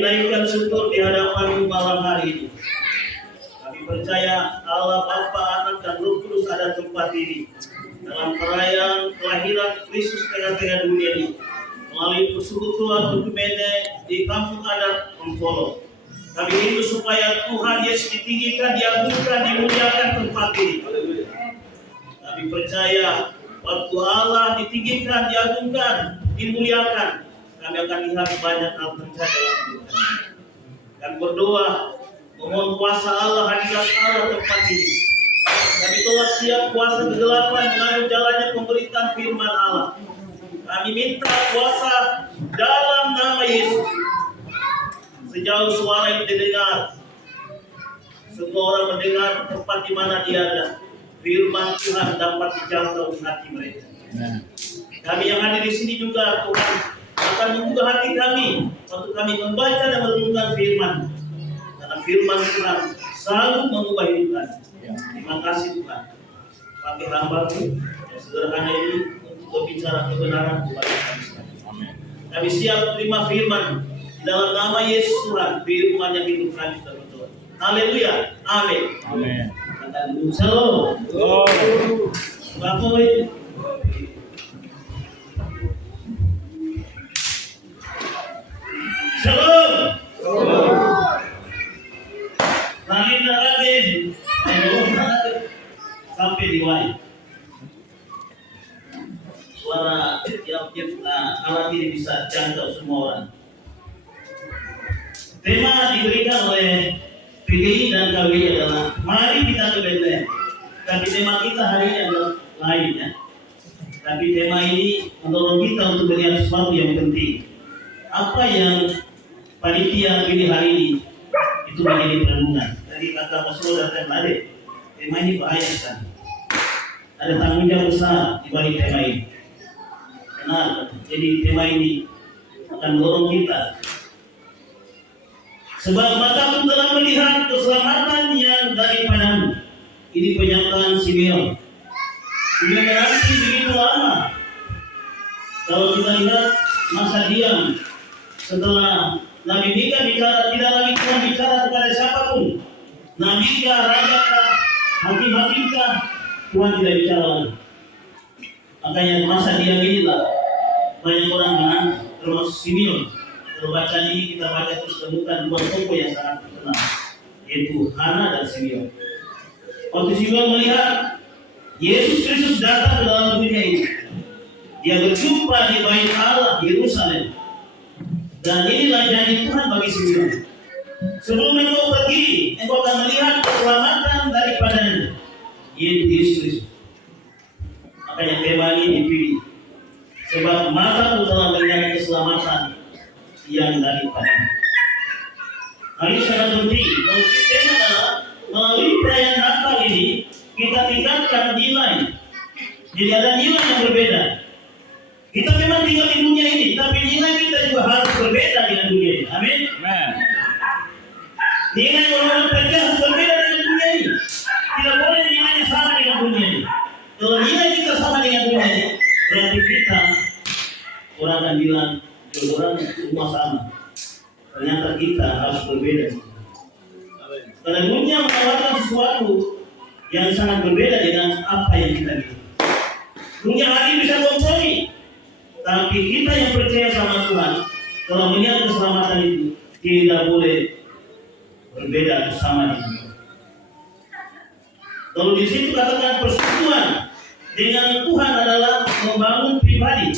Kami naikkan syukur di hadapan malam hari ini. Kami percaya Allah Bapa, Anak, dan Roh Kudus ada tempat ini dalam perayaan kelahiran Kristus tengah-tengah dunia ini melalui persekutuan Hukumene di kampung adat Mempolo. Kami rindu supaya Tuhan Yesus ditinggikan, diagungkan, dimuliakan tempat ini. Kami percaya waktu Allah ditinggikan, diagungkan, dimuliakan, kami akan lihat banyak hal terjadi dalam hidup kami. Dan berdoa mohon kuasa Allah, hadirat Allah tempat ini. Kami telah siap kuasa kegelapan mengambil jalannya pemberitaan firman Allah. Kami minta kuasa dalam nama Yesus. Sejauh suara yang didengar, semua orang mendengar tempat di mana dia ada, firman Tuhan dapat dijangkau di hati mereka. Kami yang hadir di sini juga Tuhan akan membuka hati kami untuk kami membaca dan merenungkan firman. Karena firman Tuhan selalu mengubah hidup kami. Terima kasih Tuhan. Pakai hamba-Mu yang sederhana ini untuk berbicara kebenaran kepada kami sekalian. Kami siap terima firman dalam nama Yesus Tuhan. Firman yang hidup kami sudah berdoa. Haleluya. Amin. Amin. Shalom. Bapak. Shalom. Kami narasi sampai di wali. Suara yang alat ini bisa jangkau semua orang. Tema diberikan oleh PGI dan KWI adalah mari kita ke Bethlehem. Tapi tema kita hari ini adalah lain ya. Tapi tema ini mendorong kita untuk melihat sesuatu yang penting. Apa yang panitia pilih hari ini itu menjadi perenungan. Jadi kata Rasulullah dan tema ini bahaya sekali. Ada tanggung jawab besar di balik tema ini. Kenapa? Jadi tema ini akan mendorong kita. Sebab matamu telah melihat keselamatan yang daripadamu. Ini pernyataan Simeon. Simeon berarti begitu lama. Kalau kita lihat masa diam setelah Nabi Mika bicara, tidak lagi Tuhan bicara kepada siapapun. Nabi kah, raja kah, hakim-hakim kah, Tuhan tidak bicara lagi. Makanya masa diam inilah banyak orang menang, termasuk Simeon. Kalau bacaan ini kita baca terus temukan dua tokoh yang sangat terkenal, yaitu Hana dan Simeon. Waktu Simeon melihat Yesus Kristus datang ke dalam dunia ini, dia berjumpa di Bait Allah Yerusalem, dan inilah janji Tuhan bagi Simeon. Sebelum engkau pergi, engkau akan melihat keselamatan daripadanya, yaitu Yesus Kristus. Makanya tema ini dipilih, sebab matamu telah melihat keselamatan yang daripadanya. Hal ini sangat penting. Kalau tema adalah melalui perayaan Natal ini kita tingkatkan nilai. Jadi ada nilai yang berbeda. Kita memang tinggal di dunia ini, tapi nilai kita juga harus berbeda dengan dunia ini. Amin. Nilai orang kerja harus berbeda dengan dunia ini. Tidak boleh nilainya sama dengan dunia ini. Kalau nilai kita sama dengan dunia ini, berarti kita orang akan bilang orang semua sama. Ternyata kita harus berbeda. Karena dunia menawarkan sesuatu yang sangat berbeda dengan apa yang kita lihat. Dunia hari bisa kompromi, tapi kita yang percaya sama Tuhan, kalau melihat keselamatan itu, tidak boleh berbeda bersama dia. Kalau di situ katakan persekutuan dengan Tuhan adalah membangun pribadi.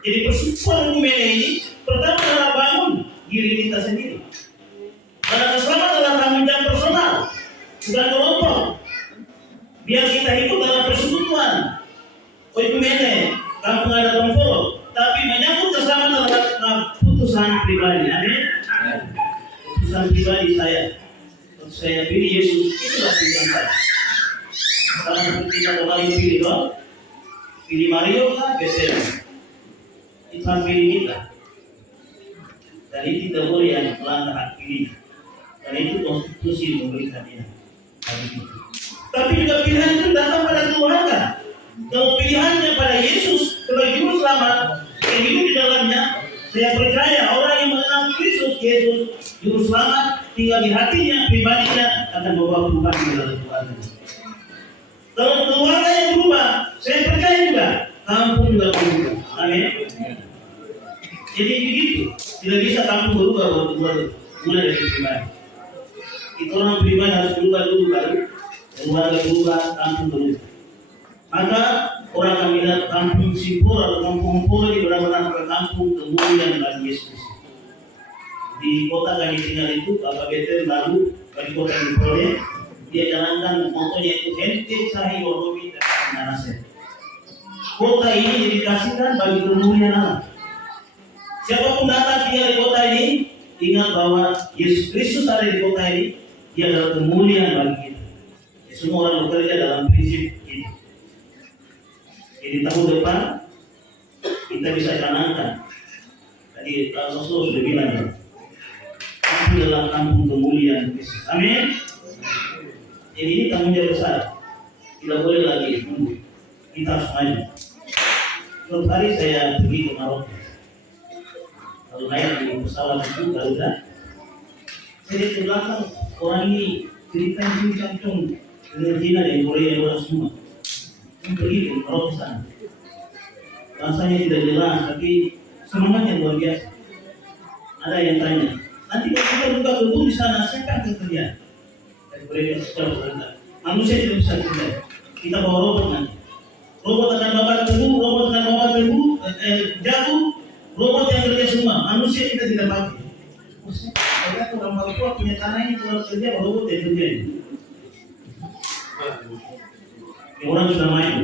Jadi persekutuan Hukumene ini pertama adalah bangun diri kita sendiri. Karena keselamatan adalah tanggung jawab personal, bukan kelompok. Biar kita hidup dalam persekutuan Hukumene, kampung adat Mempolo, tapi menyangkut keselamatan adalah putusan pribadi. Amin. Putusan pribadi saya. Untuk saya pilih Yesus, itulah pilihan saya. Sama seperti kita kemarin pilih dong. Pilih Mario kah, Bethlehem. Itu hak pilih kita. Dan itu tidak boleh yang melanggar hak pilih. Karena itu konstitusi memberikan dia. Tapi juga pilihan itu datang pada keluarga. Kalau pilihannya pada Yesus sebagai juru selamat, yang hidup di dalamnya, saya percaya orang yang mengenal Kristus Yesus Juru Selamat tinggal di hatinya, pribadinya akan membawa perubahan di dalam keluarga. Kalau keluarga yang berubah, saya percaya juga kampung juga berubah. Amin. Jadi begitu, tidak bisa kampung berubah mulai dari pribadi. Kita orang pribadi harus berubah dulu, baru keluarga berubah, kampung berubah. Maka orang akan bilang kampung Simpur atau kampung Poli benar-benar ke kampung kemuliaan bagi Yesus. Di kota kami tinggal itu, Bapak Betel lalu dari kota yang diperoleh, dia jalankan motonya itu ente sahi worobi dan narasnya. Kota ini dikasihkan bagi kemuliaan Allah. Siapapun datang tinggal di kota ini, ingat bahwa Yesus Kristus ada di kota ini, dia adalah kemuliaan bagi kita. Semua orang bekerja dalam prinsip ini. Jadi tahun depan kita bisa canangkan. Tadi Rasulullah sudah bilang, kampung adalah kampung kemuliaan Kristus. Amin. Jadi ini tanggung jawab besar. Tidak boleh lagi menunggu. Kita harus maju. Suatu hari saya pergi ke Maroko. Lalu naik di pesawat itu Garuda. Saya lihat ke belakang orang ini cerita yang cancung dengan Cina dan Korea orang semua. Pergi ke Maroko sana. Bahasanya tidak jelas, tapi semangatnya luar biasa. Ada yang tanya, nanti kalau kita buka kebun di sana, siapa yang kerja? Dan mereka sudah berkata, manusia tidak bisa kerja. Kita bawa robot nanti. Robot akan bakar tebu, robot akan bawa tebu, jagung, robot yang kerja semua. Manusia kita tidak pakai. Mereka orang Papua punya tanah ini kalau kerja, robot yang kerja ini. Orang sudah main.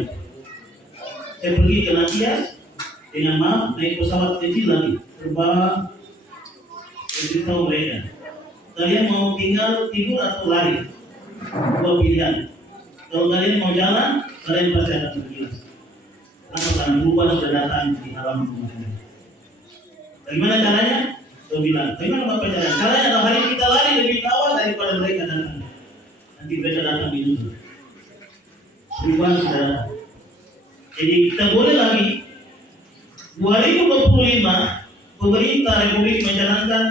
Saya pergi ke Natias dengan maaf naik pesawat kecil lagi terbang. Saya beritahu mereka, kalian mau tinggal tidur atau lari? Dua pilihan. Kalau kalian mau jalan, kalian pasti akan tergilas. Karena akan berubah sudah datang di alam rumah kalian. Bagaimana caranya? Saya bilang, bagaimana Bapak caranya? Caranya adalah hari kita lari lebih awal daripada mereka datang. Nanti mereka datang di dulu. Perubahan sudah. Jadi kita boleh lagi 2025 pemerintah Republik mencanangkan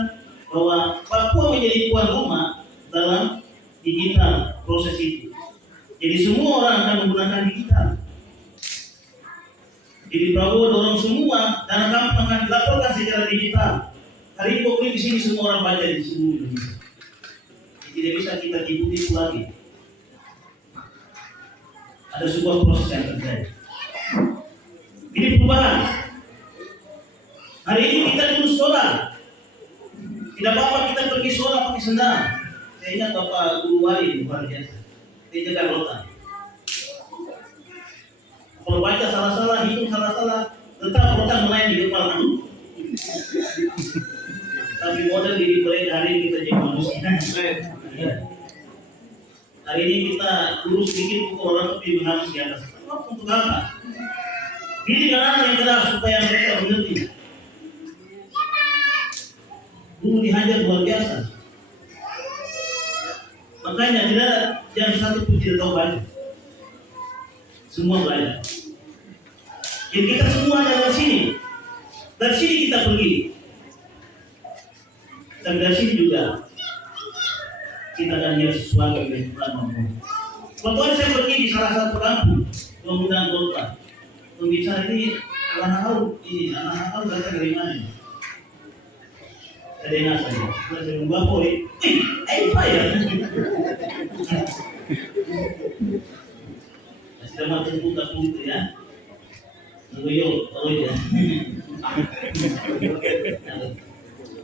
bahwa Papua menjadi tuan rumah dalam digital proses itu. Jadi semua orang akan menggunakan digital. Jadi Prabowo dorong semua dana kampung akan dilaporkan secara digital. Hari ini di sini semua orang baca di seluruh Indonesia. Tidak bisa kita tipu-tipu lagi. Ada sebuah proses yang terjadi. Ini perubahan. Hari ini kita dulu sekolah. Tidak apa-apa kita pergi sekolah pakai sendal. Saya ingat Bapak Guru Wali luar biasa. Dia jaga rotan. Kalau baca salah-salah, hitung salah-salah, tetap rotan melayang di kepala. Tapi model diri mereka hari ini kita jadi manusia. Hari ini kita lurus sedikit pukul orang lebih menghapus di atas. Untuk apa? Ini anak yang keras supaya mereka mengerti. Dulu dihajar luar biasa. Makanya tidak yang satu pun tidak tahu baca. Semua belajar. Jadi kita semua ada dari sini. Dari sini kita pergi. Dan dari sini juga kita akan lihat sesuatu yang Tuhan mau. Waktu saya pergi di salah satu kampung, pembukaan kota. Pembicara ini anak-anak datang dari mana? Saya dengar saja. Saya bilang, Bapak, fire. Sudah makin putar-putar ya. Nagoyo ya.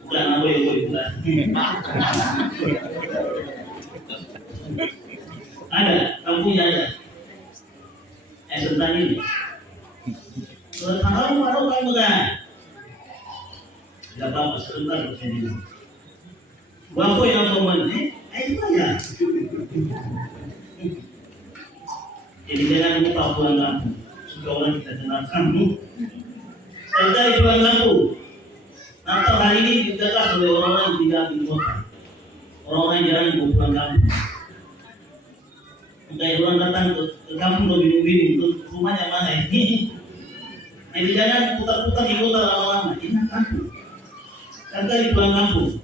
Bukan nagoyo. Ada, kampungnya ada. Tentang ini. Kalau mau kamu enggak? Tidak apa-apa, sebentar saya bilang. Bapak yang komen, itu aja. Jadi jangan lupa pulang kampung. Supaya orang kita kenal kamu. Dan dari pulang kampung. Natal hari ini digagas oleh orang-orang yang tidak di kota. Orang-orang yang jarang pulang kampung. Makanya orang datang ke kampung lebih bingung rumahnya mana ini. Jadi jangan putar-putar di kota lama-lama. Ingat kampung. Dan dari pulang kampung.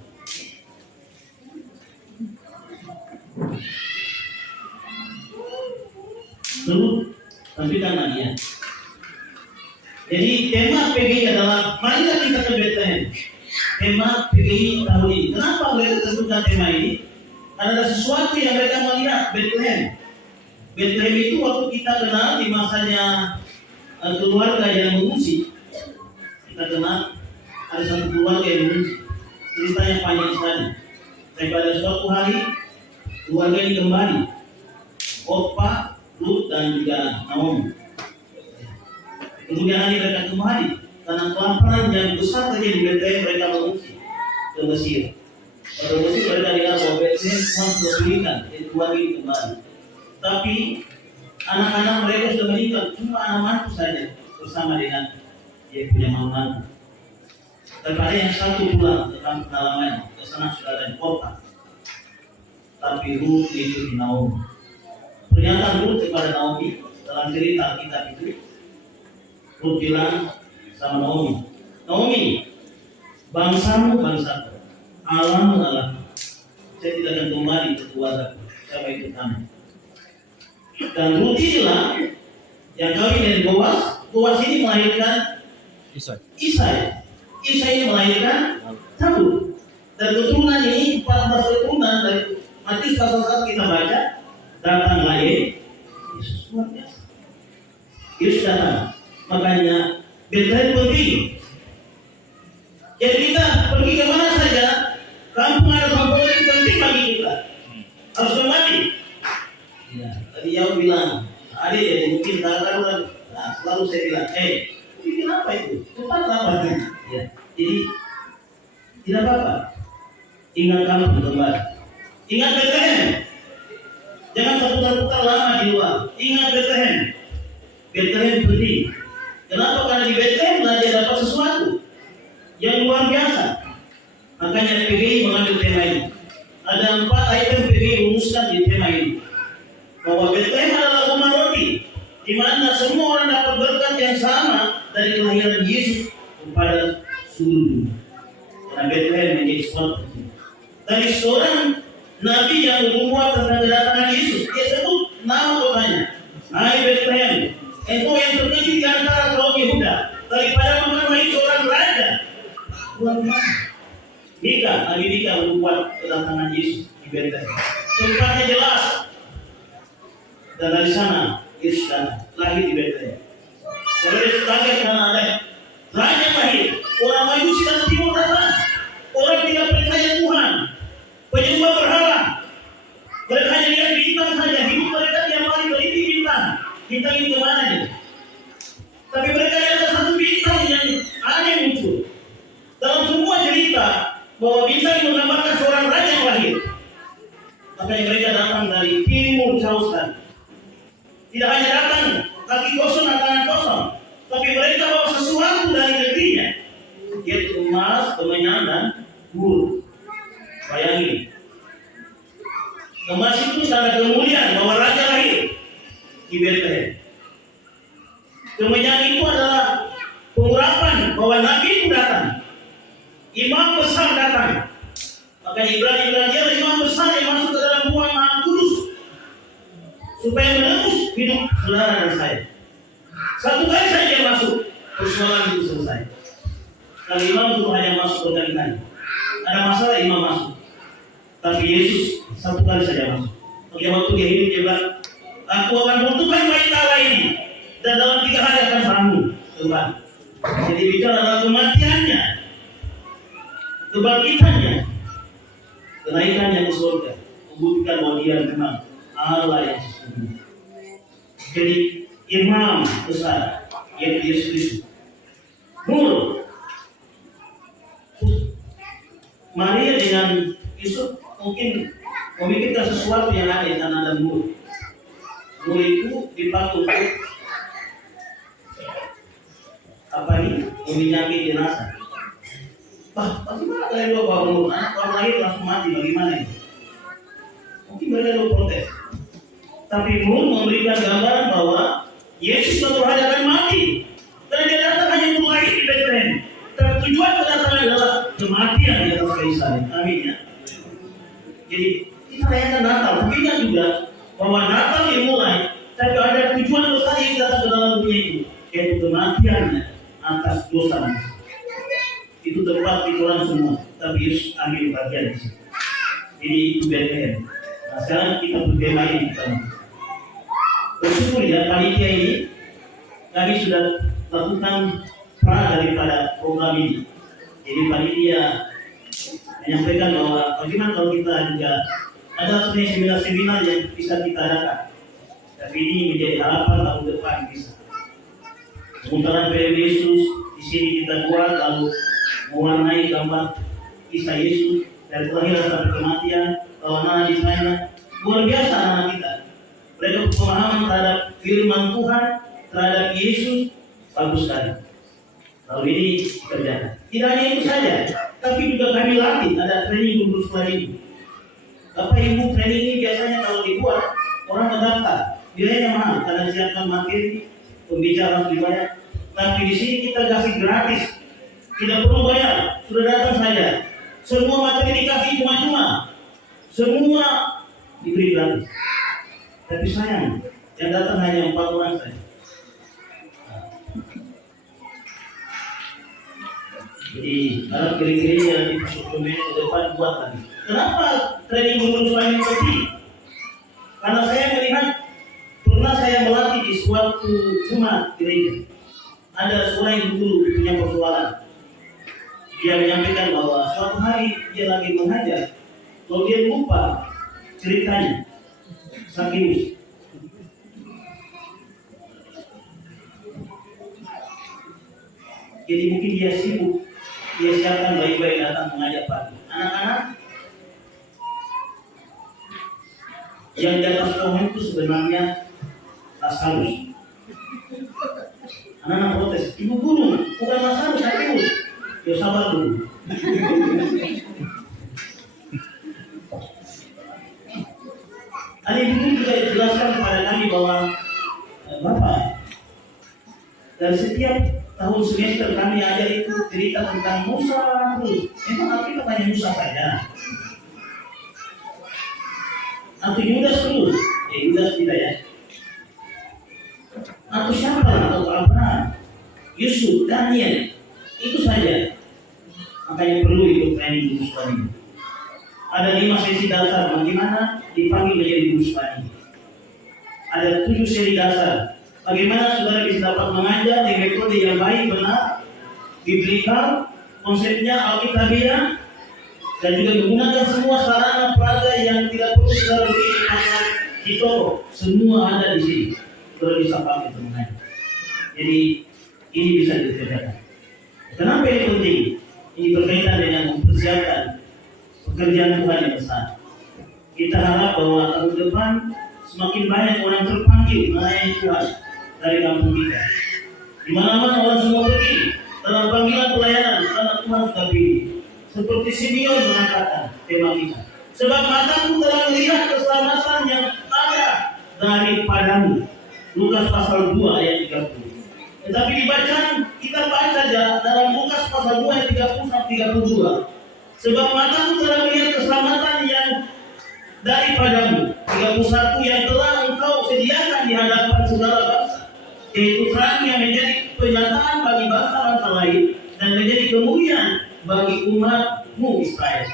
Dulu tampilkan lagi ya. Jadi tema PGI adalah marilah kita ke Bethlehem. Tema PGI tahun ini. Kenapa mereka tentukan tema ini? Karena ada sesuatu yang mereka melihat Bethlehem. Bethlehem itu waktu kita kenal di masanya keluarga yang mengungsi. Kita kenal ada satu keluarga yang mengungsi. Ceritanya panjang sekali. Tapi pada suatu hari keluarga ini kembali. Opa, Ruth dan juga Naomi. Kemudian hari mereka kembali karena kelaparan yang besar terjadi di Bethlehem, mereka mengungsi ke Mesir. Pada Mesir mereka lihat bahwa Bethlehem semua kesulitan, jadi keluarga ini kembali. Tapi anak-anak mereka sudah meninggal, cuma anak mantu saja bersama dengan dia punya mantu. Tapi ada yang satu pulang ke kampung halamannya, ke sana sudah ada di kota. Tapi Ruth itu di Naomi. Ternyata Ruth kepada Naomi dalam cerita kitab itu, Ruth bilang sama Naomi, Naomi, bangsamu bangsaku, Allahmu Allahku. Saya tidak akan kembali ke keluarga, saya mau ikut kamu. Dan Ruth inilah yang kawin dengan Boaz. Boaz ini melahirkan Isai. Isai ini melahirkan Tabur. Dan keturunan ini 14 keturunan dari Matius pasal 1 kita baca, datanglah Yesus. Luar biasa. Yesus datang. Makanya Bethlehem penting. Jadi kita pergi ke mana saja, kampung ada kampung itu penting bagi kita. Harus kembali. Ya, tadi Yao bilang, adik jadi mungkin kadang-kadang, selalu saya bilang, bikin apa itu? Cepat apa? Ya, jadi tidak apa-apa. Ingat kampung kembali. Ingat Bethlehem. Jangan terputar-putar lama di luar. Ingat Bethlehem. Bethlehem penting. Kenapa? Karena di Bethlehem dia dapat sesuatu yang luar biasa. Makanya PGI mengambil tema ini. Ada 4 item PGI rumuskan di tema ini. Bahwa Bethlehem adalah rumah roti, di mana semua orang dapat berkat yang sama dari kelahiran Yesus kepada seluruh dunia. Karena Bethlehem menjadi sesuatu. Dari seorang nabi yang bernubuat tentang kedatangan Yesus, dia sebut nama kotanya. Hai Bethlehem, engkau yang terkecil di antara kaum Yehuda, daripada menamai seorang raja. Luar biasa. Nabi Mika membuat kedatangan Yesus di Bethlehem. Tempatnya jelas. Dan dari sana Yesus lahir di Bethlehem. Kalau dia kaget karena ada raja lahir, orang Majusi dan Timur datang, orang tidak percaya Tuhan, penyembah berhala. Mereka hanya lihat bintang saja, hidup mereka tiap hari berisi bintang. Bintang ini kemana nih? Tapi mereka ada satu bintang yang aneh muncul. Dalam semua cerita bahwa bintang yang menggambarkan seorang raja yang lahir. Makanya mereka datang dari timur jauh sekali. Tidak hanya datang kaki kosong dan tangan kosong, tapi mereka bawa sesuatu dari negerinya, yaitu emas, kemenyan dan gul. Bayangin. Emas itu tanda kemuliaan bahwa raja lahir di Bethlehem. Kemenyan itu adalah pengurapan bahwa nabi itu datang. Imam besar datang. Maka Ibrani bilang dia imam besar yang masuk ke dalam ruang Maha Kudus supaya menembus hidup saudara dan saya. Satu kali saja dia masuk, persoalan itu selesai. Kalau imam itu hanya masuk berkali-kali, ada masalah imam masuk. Tapi Yesus satu kali saja masuk. Oke, waktu dia hidup dia bilang, aku akan bentukkan bait Allah ini dan dalam 3 hari akan bangun kembali. Jadi bicara tentang kematiannya, kebangkitannya, kenaikannya ke surga, membuktikan bahwa dia memang Allah yang sesungguhnya. Jadi imam besar yaitu Yesus Kristus. Nur Maria dengan Yusuf mungkin memikirkan sesuatu yang lain dan ada nur. Nur itu dipakai untuk apa ini? Meminyaki jenazah. Bagaimana kalian bawa nur? Anak orang lahir langsung mati, bagaimana ini? Mungkin mereka ada protes. Tapi nur memberikan gambaran bahwa Yesus suatu hari akan mati. Karena dia datang hanya untuk lahir di Bethlehem. Tapi tujuan kedatangan adalah kematian di atas kayu salib. Amin ya. Jadi kita rayakan Natal. Tapi ingat juga bahwa Natal dimulai, tapi ada satu-satunya itu, yaitu kematian atas dosa manusia. Itu tepat di Quran semua, tapi Yesus ambil bagian di sini. Jadi itu Bethlehem. Nah, sekarang kita bertema ini kita bersyukur ya panitia ini kami sudah lakukan daripada program ini. Jadi panitia menyampaikan bahwa bagaimana kalau kita juga ada sebenarnya seminar yang bisa kita adakan. Tapi ini menjadi harapan tahun depan bisa. Sementara film Yesus di sini kita buat lalu mewarnai gambar kisah Yesus dari kelahiran sampai kematian, anak di sana luar biasa anak kita. Mereka pemahaman terhadap firman Tuhan, terhadap Yesus bagus sekali. Lalu ini kerjaan. Tidak hanya itu saja, tapi juga kami latih ada training guru sekolah ini. Bapak Ibu, training ini biasanya kalau dibuat orang mendaftar, biayanya mahal karena siapkan materi, pembicara harus dibayar. Tapi di sini kita kasih gratis, tidak perlu bayar, sudah datang saja. Semua materi dikasih cuma-cuma, semua diberi gratis. Tapi sayang, yang datang hanya 4 orang saja. Jadi harap kira-kira yang di suplemen ke depan buat lagi. Kenapa training guru ini penting? Karena saya melihat pernah saya melatih di suatu jemaat gereja. Ada seorang guru punya persoalan. Dia menyampaikan bahwa suatu hari dia lagi mengajar, kalau dia lupa ceritanya, saking jadi mungkin dia sibuk, dia siapkan baik-baik datang mengajar pagi. Anak-anak yang di atas pohon itu sebenarnya Lazarus. Anak-anak protes, ibu guru, bukan Lazarus, saya ya sabar dulu. Ada ibu juga jelaskan kepada kami bahwa Bapak, dari setiap tahun semester kami ajar itu cerita tentang Musa terus. Memang artinya hanya Musa saja. Atau Yudas terus? Yudas tidak ya. Atau siapa? Atau Abraham, Yusuf, Daniel, itu saja. Makanya perlu ikut training guru sekolah ini. Ada 5 sesi dasar, bagaimana dipanggil menjadi guru sekolah ini. Ada 7 sesi dasar. Bagaimana saudara bisa dapat mengajar di metode yang baik, benar, biblikal, konsepnya alkitabiah, dan juga menggunakan semua sarana peraga yang tidak perlu saudara beli di pasar itu, semua ada di sini. Saudara bisa pakai untuk mengajar. Jadi ini bisa dikerjakan. Kenapa ini penting? Ini berkaitan dengan mempersiapkan pekerjaan Tuhan yang besar. Kita harap bahwa tahun depan semakin banyak orang terpanggil melayani Tuhan dari kampung kita. Di mana-mana orang semua pergi dalam panggilan pelayanan karena Tuhan sudah pilih. Seperti Simeon mengatakan tema kita. Sebab mataku telah melihat keselamatan yang ada daripadamu. Lukas pasal 2 ayat 30. Tetapi di bacaan kita baca dalam Lukas pasal 2 ayat 30 sampai 32. Sebab mataku telah melihat keselamatan yang daripadamu. 31 yang telah engkau sediakan di hadapan segala bangsa, yaitu terang yang menjadi penyataan bagi bangsa-bangsa lain dan menjadi kemuliaan bagi umatmu Israel.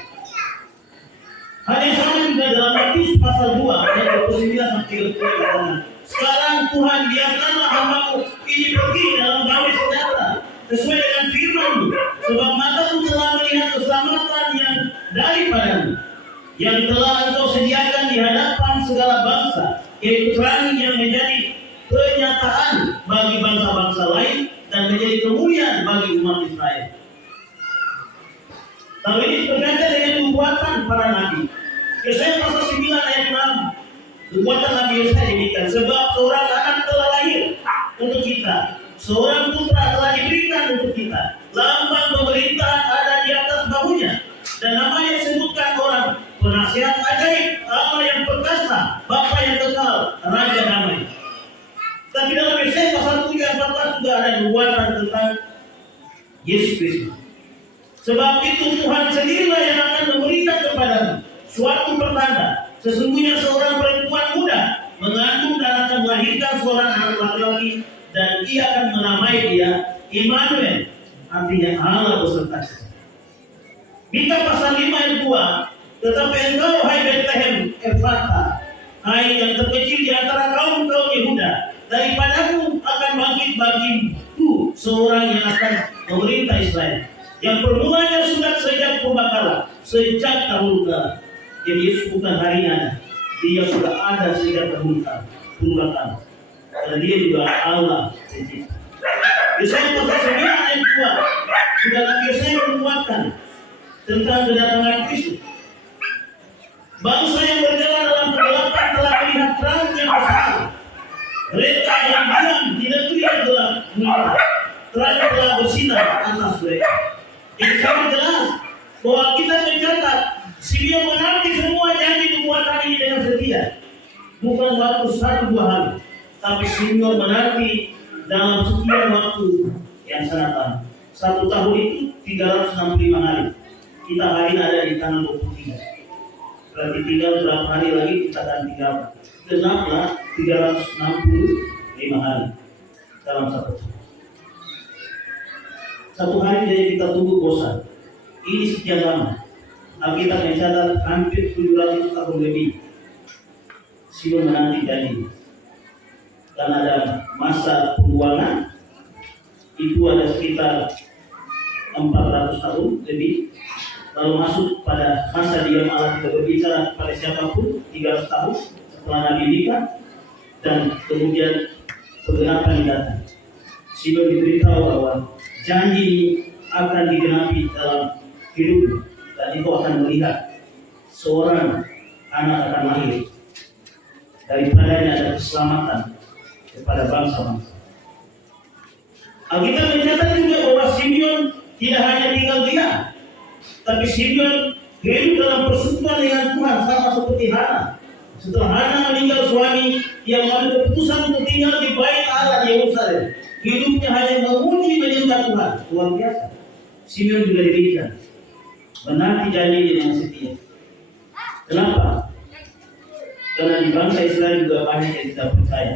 Hal yang sama juga dalam Matius pasal 2 ayat 29 sampai 30. Sekarang Tuhan, biarkanlah hamba-Mu ini pergi dalam damai sejahtera sesuai dengan firman-Mu, sebab mataku telah melihat keselamatan yang daripadamu, yang telah engkau sediakan di hadapan segala bangsa, yaitu terang yang menjadi penyataan bagi bangsa-bangsa lain dan menjadi kemuliaan bagi umat Israel. Lalu ini berkaitan dengan nubuatan para nabi. Yesaya pasal 9 ayat 6. Nubuatan Nabi Yesaya demikian, sebab seorang anak telah lahir untuk kita, seorang putra telah diberikan untuk kita, lambang pemerintahan ada di atas bahunya, dan namanya disebutkan orang penasihat ajaib, Allah yang perkasa, Bapa yang kekal, Raja damai. Tapi dalam Yesaya pasal 7 ayat 14 juga ada nubuatan tentang Yesus Kristus. Sebab itu Tuhan sendirilah yang akan memberikan kepadamu suatu pertanda. Sesungguhnya seorang perempuan muda mengandung dan akan melahirkan seorang anak laki-laki, dan dan ia akan menamai dia Immanuel, artinya Allah beserta kita. Mika pasal 5 ayat 2, tetapi engkau hai Bethlehem Efrata, hai yang terkecil di antara kaum Yehuda, daripadamu akan bangkit bagiku seorang yang akan memerintah Israel, yang permulanya sudah sejak purbakala, sejak dahulu kala. Jadi Yesus bukan hari ada, dia sudah ada sejak dahulu kala, purbakala. Karena dia juga Allah sendiri. Yesaya pasal 9 ayat 2, sudah Nabi Yesaya menguatkan tentang kedatangan Kristus. Bangsa yang berjalan dalam kegelapan telah melihat terang yang besar. Mereka yang diam di negeri yang gelap melihat terang telah bersinar atas mereka. Jadi sangat jelas bahwa kita mencatat Simeon menanti semua janji nubuatan ini dengan setia. Bukan waktu 1-2 hari, tapi Simeon menanti dalam sekian waktu yang sangat lama. 1 tahun itu 365 hari. Kita hari ini ada di tanggal 23. Berarti tinggal berapa hari lagi kita akan tinggal. Genaplah 365 hari dalam 1 tahun. 1 hari jadi kita tunggu bosan. Ini sekian lama. Alkitab mencatat hampir 700 tahun lebih Simeon menanti janji. Dan ada masa pembuangan itu ada sekitar 400 tahun lebih. Lalu masuk pada masa diam Allah tidak berbicara pada siapapun 300 tahun setelah Nabi Mika, dan kemudian pergenapan datang. Simeon diberitahu bahwa janji ini akan digenapi dalam hidupmu, dan itu akan melihat seorang anak akan lahir, daripadanya ada keselamatan kepada bangsa-bangsa. Alkitab mencatat juga bahwa Simeon tidak hanya tinggal diam, tapi Simeon hidup dalam persekutuan dengan Tuhan sama seperti Hana. Setelah Hana meninggal suami yang mengambil keputusan untuk tinggal di Bait Allah di Yerusalem, hidupnya hanya memuji menyembah Tuhan. Luar biasa. Simeon juga demikian, menanti janji dengan setia. Kenapa? Karena di bangsa Israel juga banyak yang tidak percaya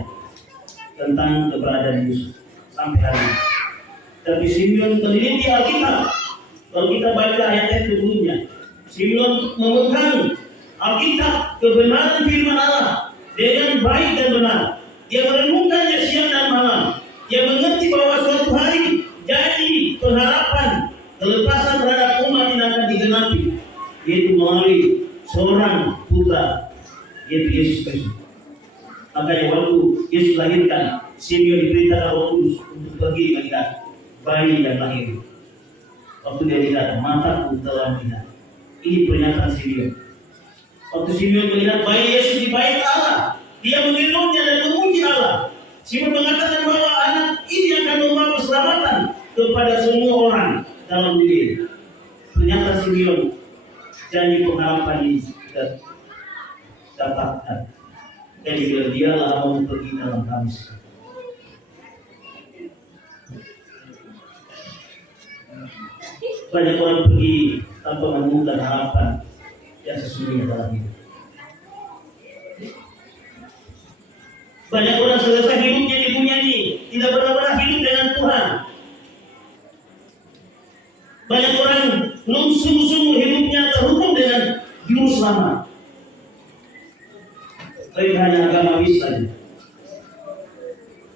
tentang keberadaan Yesus sampai hari ini. Tapi Simeon meneliti Alkitab. Kalau kita baca ayat-ayat sebelumnya, Simeon memegang Alkitab, kebenaran firman Allah dengan baik dan benar. Dia merenungkannya siang dan malam. Dia mengerti bahwa suatu hari janji, pengharapan, kelepasan terhadap umat ini akan digenapi, yaitu melalui seorang putra, yaitu Yesus Kristus. Makanya waktu Yesus lahirkan, Simeon diperintahkan Roh Kudus untuk pergi melihat bayi yang lahir. Waktu dia lihat, mataku telah melihat. Ini pernyataan Simeon. Waktu Simeon melihat bayi Yesus di Bait Allah, dia menggendongnya dan memuji Allah. Simeon mengatakan bahwa anak ini akan membawa keselamatan kepada semua orang dalam dunia. Pernyataan Simeon, janji pengharapan ini kita dapatkan. Jadi dialah mau pergi dalam kami. Banyak orang pergi tanpa menemukan harapan yang sesungguhnya dalam hidup. Banyak orang selesai hidupnya dibunyiani, tidak benar-benar hidup dengan Tuhan. Banyak orang belum sungguh-sungguh hidupnya terhubung dengan juru selamat. Tapi hanya agama bisa.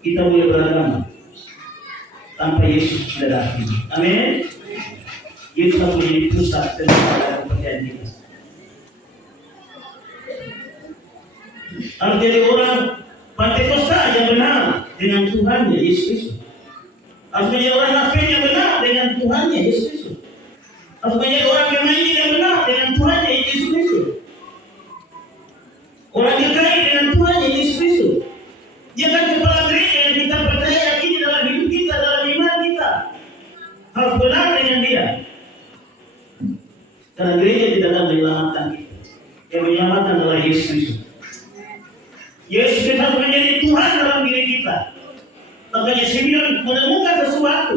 Kita boleh beragama tanpa Yesus tidak ada artinya. Amin. Yesus harus menjadi pusat daripada kepercayaan kita. Harus jadi orang Pentakosta yang benar dengan Tuhannya Yesus Kristus. Harus menjadi orang kafir yang benar dengan Tuhannya Yesus Kristus. Harus menjadi orang Yunani yang benar dengan Tuhannya Yesus Kristus. Orang Yunani dengan Tuhannya Yesus Kristus. Dia kan kepala gereja yang kita percaya yakini dalam hidup kita, dalam iman kita. Harus benar dengan dia. Karena gereja tidak akan menyelamatkan kita. Yang menyelamatkan adalah Yesus Kristus. Yesus Kristus harus menjadi Tuhan dalam diri kita. Makanya Simeon menemukan sesuatu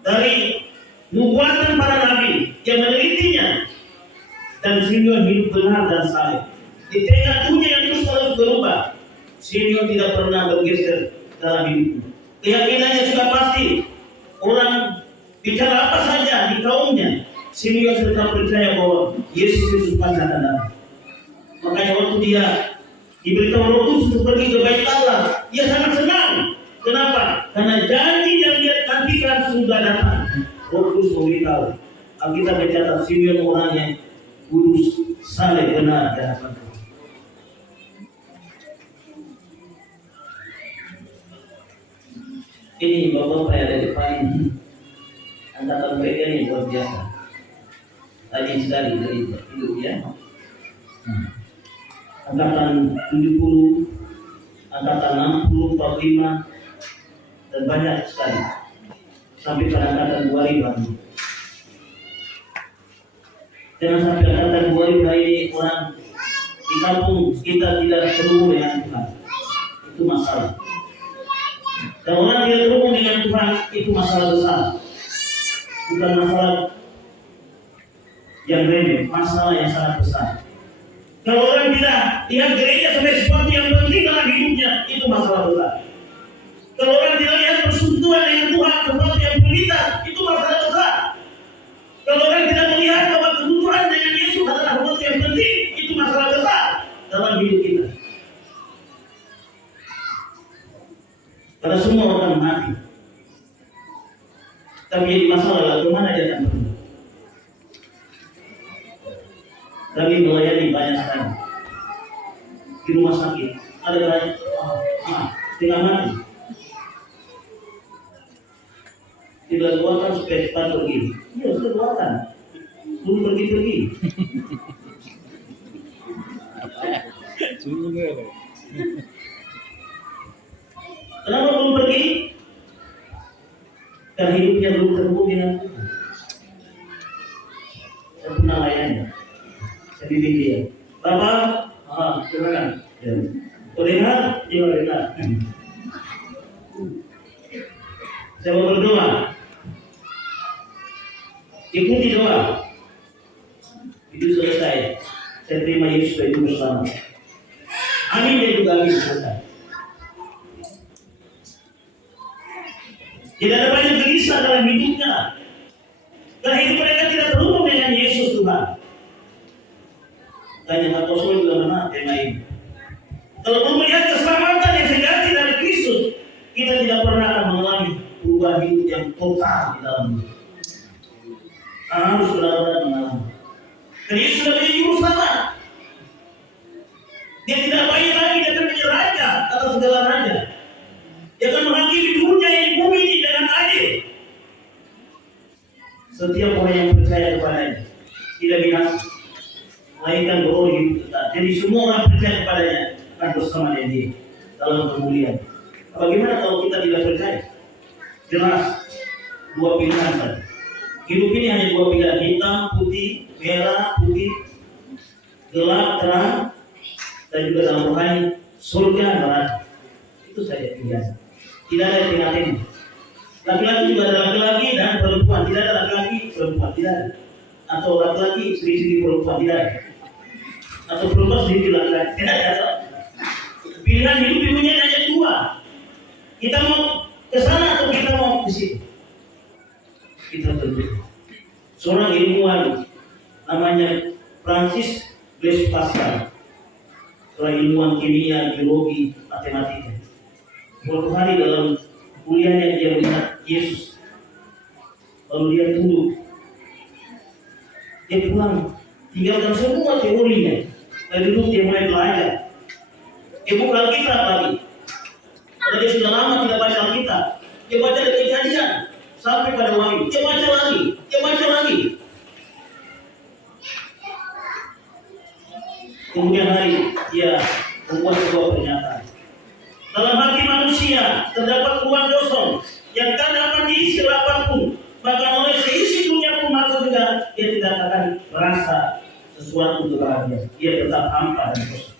dari nubuatan para nabi yang menelitinya, dan Simeon hidup benar dan saleh. Di tengah dunia yang terus berubah, Simeon tidak pernah bergeser dalam hidupnya. keyakinannya sudah pasti. Orang bicara apa saja di kaumnya, Simeon tetap percaya bahwa Yesus Kristus pasti akan datang. Makanya waktu dia diberitahu Roh Kudus untuk pergi ke Bait Allah, dia sangat senang. Kenapa? Karena janji yang dia nantikan sudah datang. Roh Kudus memberitahu. Alkitab mencatat Simeon orang yang kudus, saleh, benar di hadapan Tuhan. Ini bapak yang ada di depan ini, angkatan mereka ini luar biasa. Rajin sekali dari hidup ya. Angkatan 70, angkatan 60, 45, dan banyak sekali. Sampai pada angkatan 2000. Jangan sampai angkatan 2000 ini orang di kampung kita tidak terhubung dengan Tuhan. Itu masalah. Dan orang tidak terhubung dengan Tuhan itu masalah besar. Bukan masalah yang remeh, masalah yang sangat besar. Kalau orang tidak lihat gereja sebagai sesuatu yang penting dalam hidupnya, itu masalah besar. Kalau orang tidak lihat persekutuan dengan Tuhan sesuatu yang prioritas, itu masalah besar. Kalau orang tidak melihat bahwa kebutuhan dengan Yesus adalah sesuatu yang penting, itu masalah besar dalam hidup kita. Karena semua orang mati. Tapi jadi masalah lah, kemana dia akan pergi? Kami melayani banyak sekali di rumah sakit. Ada banyak setengah mati. Tidak doakan supaya cepat pergi. Iya, sudah doakan. Belum pergi-pergi. Kenapa belum pergi? Karena hidupnya belum terhubung dengan Tuhan. Saya pernah layani. Saya bimbing dia. Bapak, silakan. Lihat, dia lihat. Saya mau berdoa. Ikuti doa. Itu selesai. Saya terima Yesus itu bersama. Amin, dia juga amin selesai. Tidak ada banyak gelisah dalam hidupnya. Karena hidup mereka tidak terhubung dengan Yesus Tuhan. Tanya Apostol juga mana tema ini. Kalau belum melihat keselamatan yang sejati dari Kristus, kita tidak pernah akan mengalami perubahan hidup yang total di dalam hidup. Harus benar-benar mengalami. Dan Yesus sudah menjadi juru selamat. Dia tidak baik lagi, dia akan menjadi raja atas segala raja. Dia akan menghakimi dunia yang bumi ini dengan adil. Setiap orang yang percaya kepadanya tidak binasa, melainkan beroleh hidup kekal. Jadi semua orang percaya kepadanya akan bersama dengan dia dalam kemuliaan. Bagaimana kalau kita tidak percaya? Jelas dua pilihan saja. Hidup ini hanya dua pilihan, hitam, putih, merah, putih, gelap, terang, dan juga dalam rohani surga, neraka. Itu saja pilihan. Tidak ada pilihan ini. Laki-laki juga ada laki-laki dan perempuan. Tidak ada laki-laki, perempuan. Tidak ada. Atau laki-laki, istri-istri perempuan. Tidak ada. Atau perempuan sendiri laki-laki. Tidak ada. Pilihan hidup dunia hanya dua. Kita mau ke sana atau kita mau ke situ. Kita tentu. Seorang ilmuwan namanya Francis Blaise Pascal. Seorang ilmuwan kimia, biologi, matematika. Suatu hari dalam kuliahnya dia melihat Yesus. Lalu dia tunduk. Dia pulang, tinggalkan semua teorinya. Lalu duduk dia mulai belajar. Dia buka Alkitab lagi. Karena dia sudah lama tidak baca Alkitab. Dia baca dari Kejadian sampai pada Wahyu. Dia baca lagi. Dia baca lagi. Kemudian hari dia membuat sebuah pernyataan. Dalam hati manusia terdapat ruang kosong yang tak dapat diisi apapun. Bahkan oleh seisi dunia pun masuk juga, dia tidak akan merasa sesuatu kebahagiaan. Dia tetap hampa dan kosong.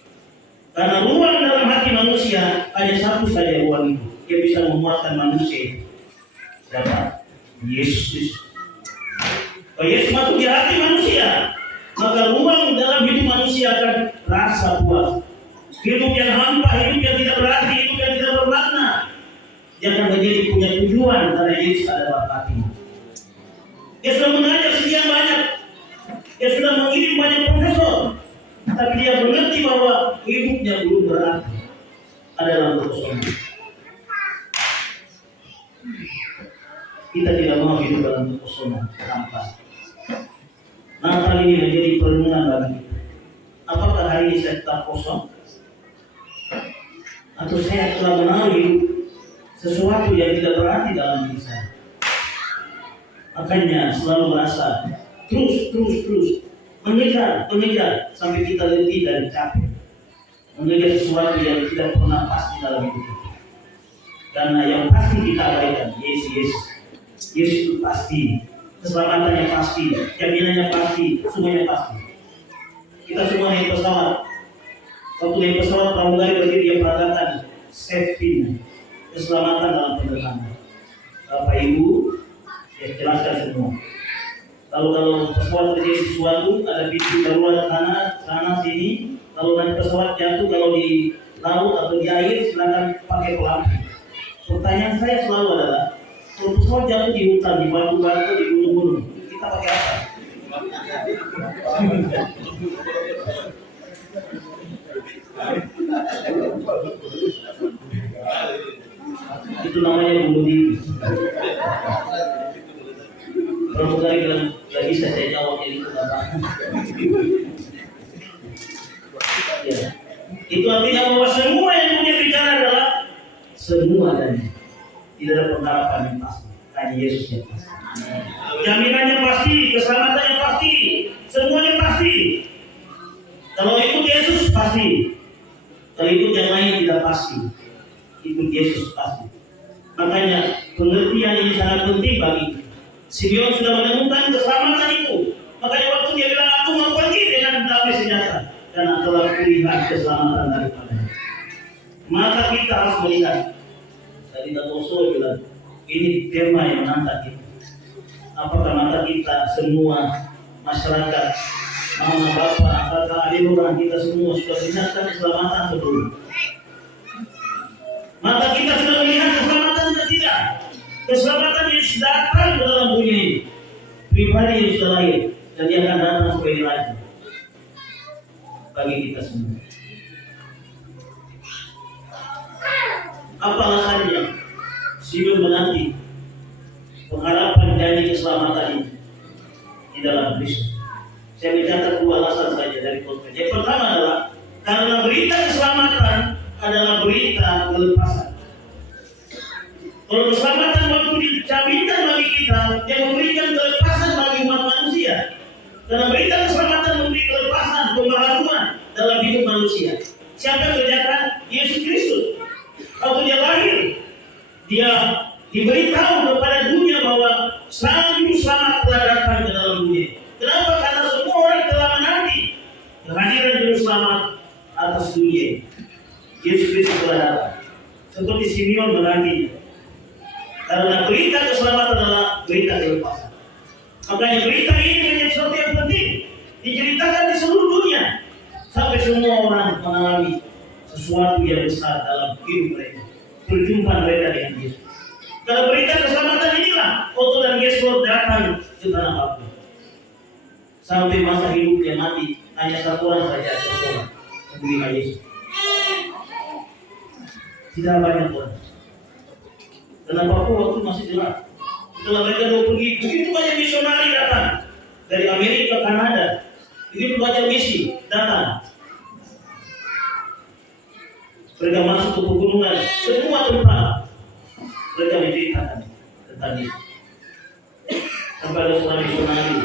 Karena ruang dalam hati manusia hanya satu saja ruang itu. Dia bisa memuaskan manusia. Siapa? Yesus Kristus. Kalau Yesus masuk di hati manusia, maka ruang dalam hidup manusia akan rasa puas. Hidup yang hampa, hidup yang tidak berarti, hidup yang tidak bermakna, dia akan menjadi Yesus adalah hatinya. Dia sudah mengajar sekian banyak, dia sudah mengirim banyak profesor, tapi dia mengerti bahwa hidupnya belum berarti adalah kekosongan. Kita tidak mau hidup dalam kekosongan hampa. Natal ini menjadi perenungan bagi kita. Apakah hari ini saya tetap kosong? Atau saya telah menaruh sesuatu yang tidak berarti dalam diri saya? Makanya selalu merasa terus mengejar sampai kita letih dan capek. Mengejar sesuatu yang tidak pernah pasti dalam hidup kita. Karena yang pasti kita abaikan Yesus itu pasti, keselamatannya pasti, jaminannya pasti, semuanya pasti. Kita semua naik pesawat. Waktu naik pesawat pramugari bagi dia perhatikan safety, keselamatan dalam penerbangan. Bapak Ibu, ya jelaskan semua. Kalau pesawat terjadi sesuatu, ada pintu darurat sana sini. Kalau nanti pesawat jatuh, kalau di laut atau di air, silakan pakai pelampi. Pertanyaan saya selalu adalah, kalau pesawat jatuh di hutan, di batu-batu, di gunung-gunung, kita pakai apa? Itu namanya bunuh diri. Pramugari bilang, gak bisa saya jawab yang itu Bapak. Ya. Itu artinya bahwa semua yang punya bicara adalah semua dan tidak ada pengharapan yang pasti. Hanya Yesus yang pasti. Jaminannya pasti, keselamatannya pasti, semuanya pasti. Kalau ikut Yesus pasti. Kalau ikut yang lain tidak pasti. Ikut Yesus pasti. Makanya pengertian ini sangat penting bagi kita. Simeon sudah menemukan keselamatan itu. Makanya waktu dia bilang, aku mau pergi dengan damai sejahtera, karena telah kulihat keselamatan daripadanya. Maka kita harus melihat. Tadi Dato' Soe bilang, ini tema yang menantang kita. Apakah mata kita semua, masyarakat, mama, bapak, kakak, adik, orang kita semua sudah melihatkan keselamatan atau belum? Maka kita sudah melihat keselamatan atau tidak? Keselamatan yang sudah datang dalam dunia ini. Pribadi yang sudah lahir dan dia akan datang sebagai raja bagi kita semua. Apa alasannya? Simeon menanti pengharapan janji keselamatan ini di dalam Kristus. Saya mencatat dua alasan saja dari khotbah. Yang pertama adalah karena berita keselamatan adalah berita kelepasan. Kalau keselamatan waktu dijaminkan bagi kita, yang memberikan kelepasan bagi umat manusia. Karena berita keselamatan memberi kelepasan, pembaharuan dalam hidup manusia. Siapa yang kerjakan? Yesus Kristus. Waktu dia lahir, dia diberitahu kepada dunia bahwa Sang Juru Selamat telah datang ke dalam dunia. Kenapa? Karena semua orang telah menanti kehadiran Juru Selamat atas dunia. Yesus Kristus telah datang. Seperti Simeon menantinya. Karena berita keselamatan adalah berita kelepasan. Makanya berita ini menjadi sesuatu yang penting diceritakan di seluruh dunia sampai semua orang mengalami sesuatu yang besar dalam hidup mereka, perjumpaan mereka dengan Yesus. Kalau berita keselamatan inilah Otto dan Gesper datang ke tanah Papua. Sampai masa hidupnya mati hanya satu orang saja menerima Yesus. Tidak banyak orang. Karena Papua waktu masih gelap. Setelah mereka mau pergi, begitu banyak misionari datang dari Amerika, Kanada, begitu banyak misi datang. Mereka masuk ke pegunungan, semua tempat mereka menceritakan tentang Yesus. Sampai ada seorang misionari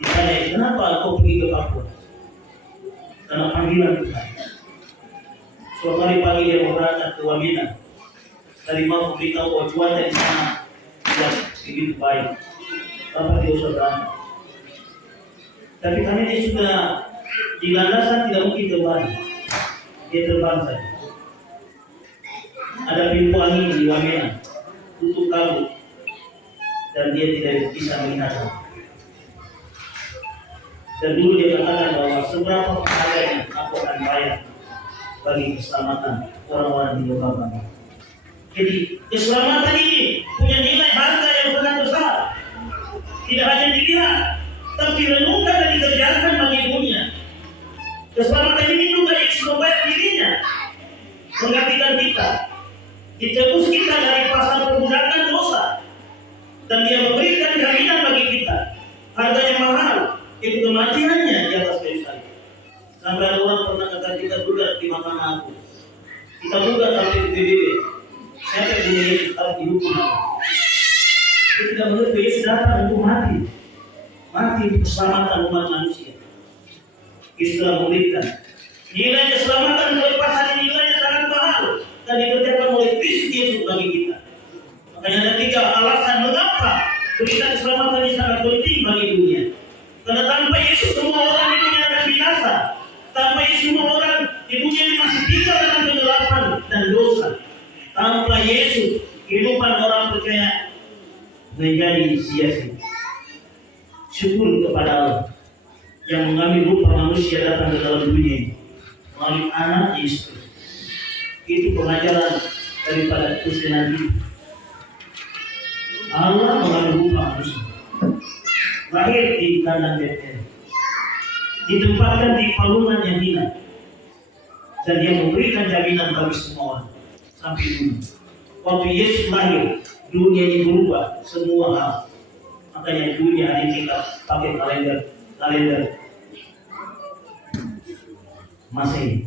ditanya, kenapa kau pergi ke Papua? Karena panggilan Tuhan. Suatu hari pagi dia mau berangkat ke Wamena. Dari mau memberitahu bahwa cuaca di sana tidak begitu baik. Bapak dia usah berangkat. Tapi karena dia sudah di landasan tidak mungkin kembali. Dia terbang saja. Ada pintu angin di Wamena, tutup kabut, dan dia tidak bisa melihat. Dan dulu dia katakan bahwa seberapa harganya aku akan bayar bagi keselamatan orang-orang di lokal kami. Jadi keselamatan ini punya nilai harga yang sangat besar. Tidak hanya dilihat, tapi renungkan dan dikerjakan bagi dunia. Keselamatan ini juga Yesus membayar dirinya, menggantikan kita, ditebus kita dari pasal perbudakan dosa, dan Dia memberikan jaminan bagi kita. Harganya mahal, itu kematiannya di atas kayu salib. Sampai ada orang pernah kata kita gugat di Mahkamah Agung. Kita gugat sampai di PBB. Siapa yang punya Yesus harus dihukum? Kita tidak mengerti Yesus datang untuk mati untuk keselamatan umat manusia. Yesus telah memberikan nilai keselamatan kelepasan ini nilainya sangat mahal dan dikerjakan oleh Kristus Yesus bagi kita. Makanya ada 3 alasan mengapa berita keselamatan ini sangat penting bagi dunia. Karena tanpa Yesus semua orang di dunia akan binasa. Tanpa Yesus semua orang di dunia ini masih tinggal dalam kegelapan dan dosa. Tanpa Yesus kehidupan orang percaya menjadi sia-sia. Syukur kepada Allah yang mengambil rupa manusia datang ke dalam dunia ini melalui anak Yesus. Itu pengajaran daripada Kristen itu. Allah mengambil rupa manusia, lahir di kandang Betlehem, ditempatkan di palungan yang hina, dan Dia memberikan jaminan bagi semua orang sampai dulu. Waktu Yesus lahir, dunia ini berubah semua hal. Makanya dunia hari ini kita pakai kalender Masehi,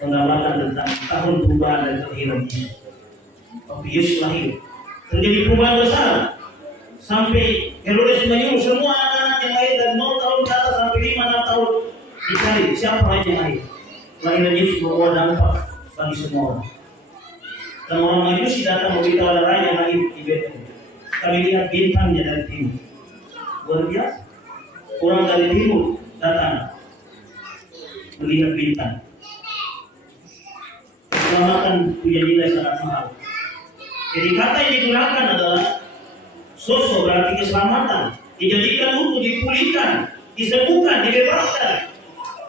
menggambarkan tentang tahun perubahan dan kelahiran Yesus. Waktu Yesus lahir, terjadi perubahan besar sampai Herodes menyuruh semua anak-anak yang lahir dari 0 tahun ke atas sampai 5-6 tahun dicari siapa yang lahir. Kelahiran Yesus membawa dampak bagi semua orang. Dan orang Majusi datang memberitahu ada raja yang lahir di Betlehem. Kami lihat bintangnya dari timur. Luar biasa. Orang dari timur datang melihat bintang. Keselamatan punya nilai sangat mahal. Jadi kata yang digunakan adalah sosok, berarti keselamatan. Dijadikan untuk dipulihkan, disembuhkan, dibebaskan,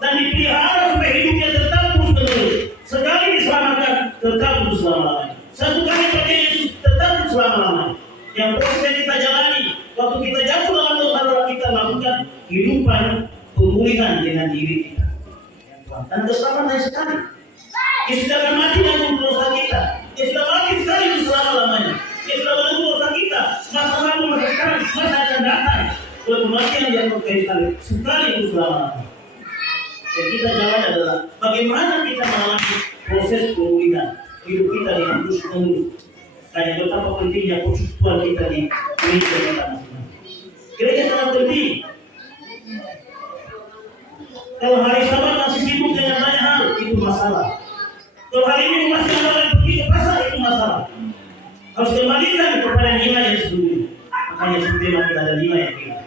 dan dipelihara supaya hidupnya tetap terus-menerus. Sekali diselamatkan, tetap terus selama-lamanya. Satu kali percaya Yesus, tetap terus selama-lamanya. Yang proses yang kita jalani, waktu kita jatuh dalam dosa, kita lakukan kehidupan pemulihan dengan diri kita. Dan keselamatan sekali. Yesus akan mati dengan dosa kita. Dia sudah mati sekali untuk selama-lamanya. Dia sudah menanggung dosa kita. Masa lalu, masa sekarang, masa akan datang. Kalau kematian yang terkait sekali untuk selama-lamanya. Dan kita jalan adalah bagaimana kita mengalami proses pemulihan hidup kita dengan terus-menerus. Karena betapa pentingnya persekutuan kita di gereja kita masing-masing. Gereja sangat penting. Kalau hari Sabat masih sibuk dengan banyak hal, itu masalah. Kalau hari ini masih ada yang pergi ke pasar, itu masalah. Harus kembalikan kepada nilai yang sesungguhnya. Makanya sebetulnya kita ada nilai yang hilang.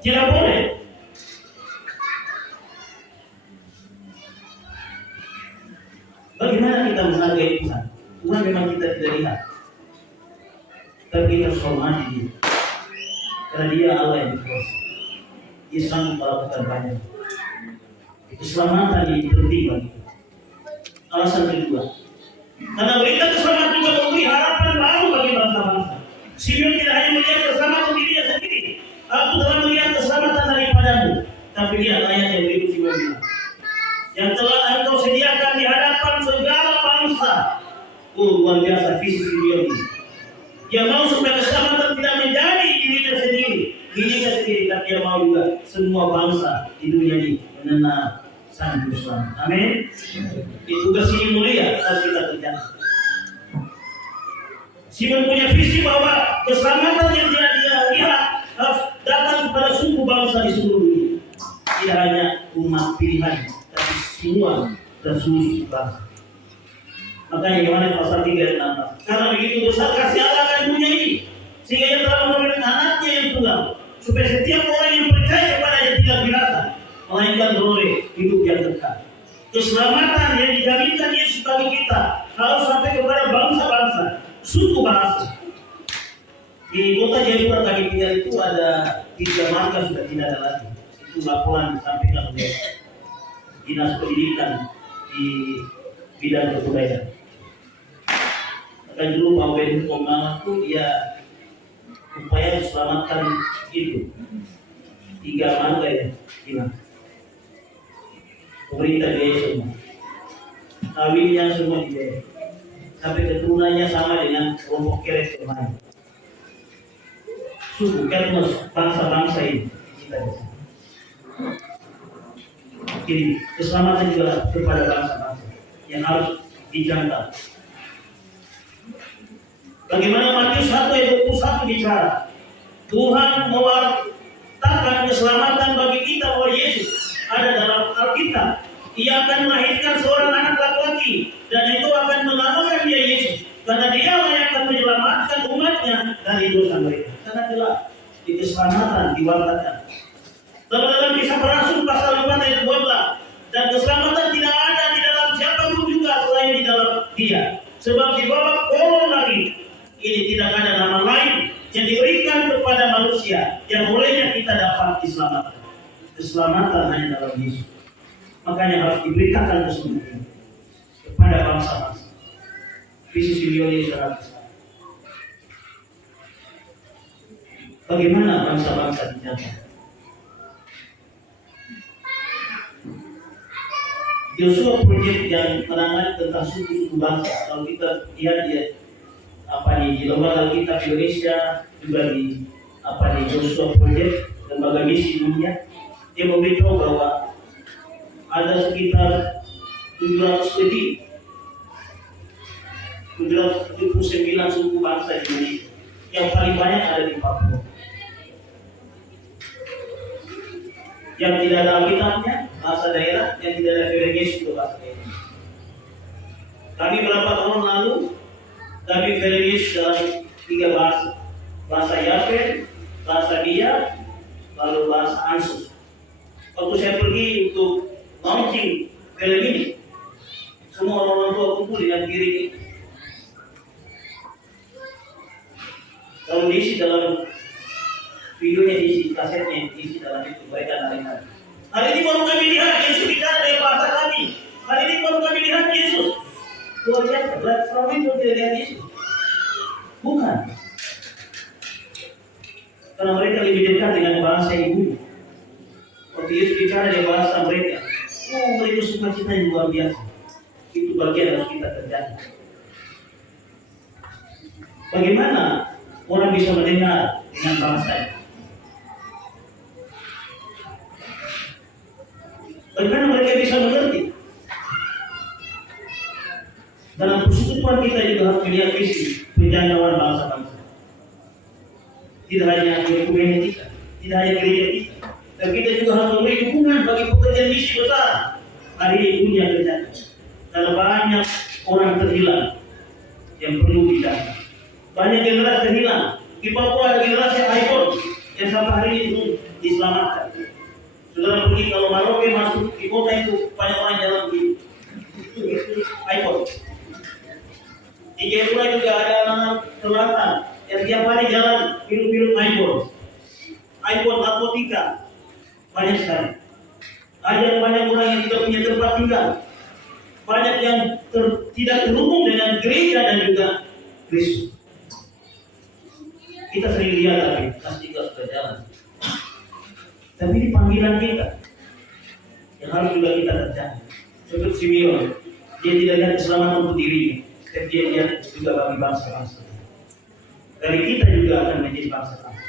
Tidak boleh. Bagaimana kita menghargai Tuhan? Tuhan memang kita tidak lihat, tapi kita harus hormati Dia. Karena Dia Allah yang berkuasa. Dia sanggup melakukan banyak. Keselamatan ini penting bagi kita. Alasan kedua, karena berita keselamatan juga memberi harapan baru bagi bangsa-bangsa. Simeon tidak hanya melihat keselamatan dirinya sendiri, aku telah melihat keselamatan daripadamu. Tapi lihat ayat yang berikut Simeon bilang, yang telah engkau sediakan di hadapan segala bangsa. Luar biasa visi Simeon ini. Dia mau supaya keselamatan tidak menjadi dirinya sendiri, tapi dia mau juga semua bangsa di dunia ini mengenal Sang Juru Selamat. Amin. Tugas ini mulia harus kita kerjakan. Simeon punya visi bahwa keselamatan yang dia lihat harus datang kepada suku bangsa di seluruh dunia. Tidak hanya umat pilihan, tapi semua dan seluruh bangsa. Makanya Yohanes pasal 3 ayat 16. Karena begitu besar kasih Allah akan dunia ini, sehingga Ia telah memberikan anaknya yang tunggal, supaya setiap orang yang percaya kepadanya tidak binasa, melainkan beroleh hidup yang kekal. Keselamatan yang dijaminkan Yesus bagi kita harus sampai kepada bangsa-bangsa, suku bangsa. Di kota Jayapura kami tinggal itu ada 3 marga sudah tidak ada lagi. Itu laporan disampaikan oleh Dinas Pendidikan di bidang kebudayaan. Kan dulu mau Obama tuh dia upaya selamatkan itu 3 marga ya, gimana? Pemerintah dia semua, kawinnya semua dia, sampai keturunannya sama dengan kelompok Keret kemarin. Suku etnos bangsa-bangsa ini kita di sini. Jadi keselamatan juga kepada bangsa-bangsa yang harus dijaga. Bagaimana Matius 1 ayat 21 bicara, Tuhan mewartakan keselamatan bagi kita oleh Yesus. Ada dalam Alkitab, Ia akan melahirkan seorang anak laki-laki dan itu akan menamakan dia Yesus, karena Dia yang akan menyelamatkan umatnya dari dosa mereka. Karena jelas di keselamatan diwartakan. Dalam Kisah Para Rasul pasal 4 ayat 12, dan keselamatan tidak ada di dalam siapapun juga selain di dalam Dia. Sebab di bawah kolong langit ini tidak ada nama lain yang diberikan kepada manusia yang olehnya kita dapat diselamatkan. Keselamatan hanya dalam Yesus. Makanya harus diberitakan keselamatan kepada bangsa-bangsa. Visi Simeoni sangat besar. Bagaimana bangsa-bangsa dijaga? Joshua Project yang menangani tentang suku-suku bangsa. Kalau kita lihat di lembaga kitab Indonesia, juga di Joshua Project, lembaga misi dunia, dia memberitahu bahwa ada sekitar 779 suku bangsa di Indonesia. Yang paling banyak ada di Papua. Yang tidak ada Alkitabnya, bahasa daerah, yang tidak ada Ferenges itu bahasa daerah. Kami berapa tahun lalu, kami Ferenges dalam 3 bahasa. Bahasa Yapen, bahasa Dia, lalu bahasa Ansus. Waktu saya pergi untuk launching film ini, semua orang tua kumpul dengan diri. Kalau diisi dalam videonya, diisi kasetnya, diisi dalam itu mereka nari-nari. Hari ini baru kami lihat Yesus bicara dari bahasa kami. Hari ini baru kami lihat Yesus. Luar biasa, selama itu tidak lihat Yesus. Bukan. Karena mereka lebih dekat dengan bahasa ibunya. Waktu Yesus bicara dari bahasa mereka, mereka sukacita yang luar biasa. Itu bagian harus kita kerjakan. Bagaimana orang bisa mendengar dengan bahasanya? Bagaimana mereka bisa mengerti? Dalam persekutuan kita juga harus melihat visi penjangkauan bangsa-bangsa. Tidak hanya dokumen kita, tidak hanya gereja kita, tapi kita juga harus memberi dukungan bagi pekerjaan misi besar. Hari ini dunia kerjakan. Karena banyak orang terhilang yang perlu dijaga. Banyak generasi terhilang. Di Papua ada generasi iPhone yang sampai hari ini belum diselamatkan. Saudara pergi kalau Maroke masuk di kota itu banyak orang jalan di iPhone. Di Jayapura juga ada anak selatan yang tiap hari jalan minum iPhone narkotika banyak sekali. Ada banyak orang yang tidak punya tempat tinggal. Banyak yang tidak terhubung dengan gereja dan juga Kristus. Kita sering lihat tapi pasti sudah jalan. Tapi ini panggilan kita yang harus juga kita kerjakan. Seperti Simeon, dia tidak lihat keselamatan untuk dirinya, tapi dia lihat juga bagi bangsa-bangsa. Dari kita juga akan menjadi bangsa-bangsa.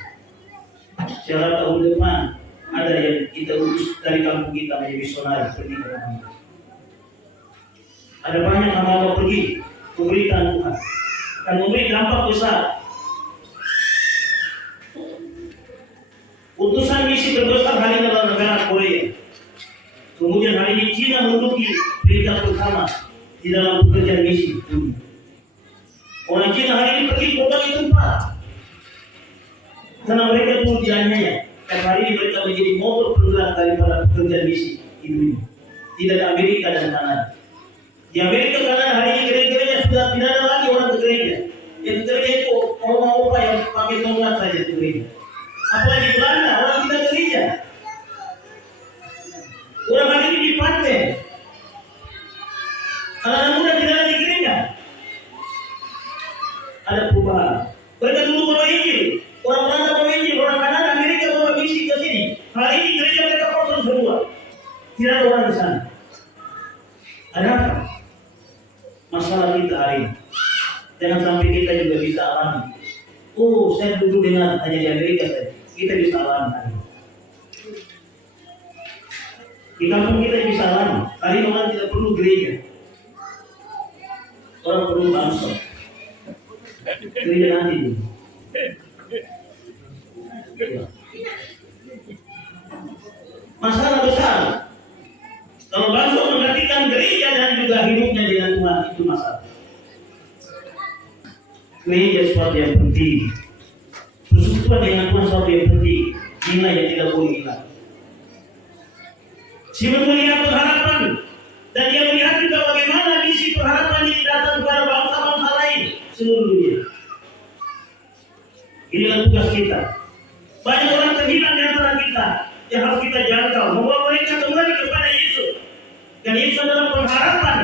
Secara tahun depan ada yang kita urus dari kampung kita menjadi misionari pergi ke mana. Ada banyak hamba pergi pemberitaan Tuhan akan memberi dampak besar. Utusan misi terbesar hari ini adalah negara Korea. Kemudian hari ini China menduduki peringkat pertama di dalam pekerjaan misi dunia. Orang China hari ini pergi ke berbagai tempat karena mereka pun dianiaya. Dan hari ini mereka menjadi motor penggerak daripada pekerjaan misi di dunia. Tidak ada Amerika dan Kanada. Di Amerika Kanada hari ini gereja-gereja sudah tidak ada lagi orang ke gereja. Yang gereja itu orang-orang yang pakai tongkat saja ke gereja. Apalagi Belanda, orang tidak gereja. Orang hari ini di pantai. Anak muda tidak ada di gereja. perubahan. Mereka dulu bawa Injil, orang Belanda bawa Injil, orang Kanada, Amerika bawa misi ke sini. Hari ini gereja mereka kosong semua. Tidak ada orang di sana. Ada apa? Masalah kita hari ini. Jangan sampai kita juga bisa alami. Oh, saya duduk dengan hanya di Amerika saja. Kita bisa alami hari ini. Di kampung kita bisa alami. Hari ini orang tidak perlu gereja. Orang perlu bangsa. Gereja nanti dulu. Masalah besar. Kalau bangsa menggantikan gereja dan juga hidupnya dengan Tuhan, itu masalah. Gereja sesuatu yang penting. Persekutuan dengan Tuhan sesuatu yang penting. Nilai yang tidak boleh hilang. Simon melihat pengharapan dan dia melihat juga bagaimana misi pengharapan ini datang kepada bangsa-bangsa lain seluruh dunia. Inilah tugas kita. Banyak orang terhilang di antara kita yang harus kita jangkau, membawa mereka kembali kepada Yesus. Dan Yesus adalah pengharapan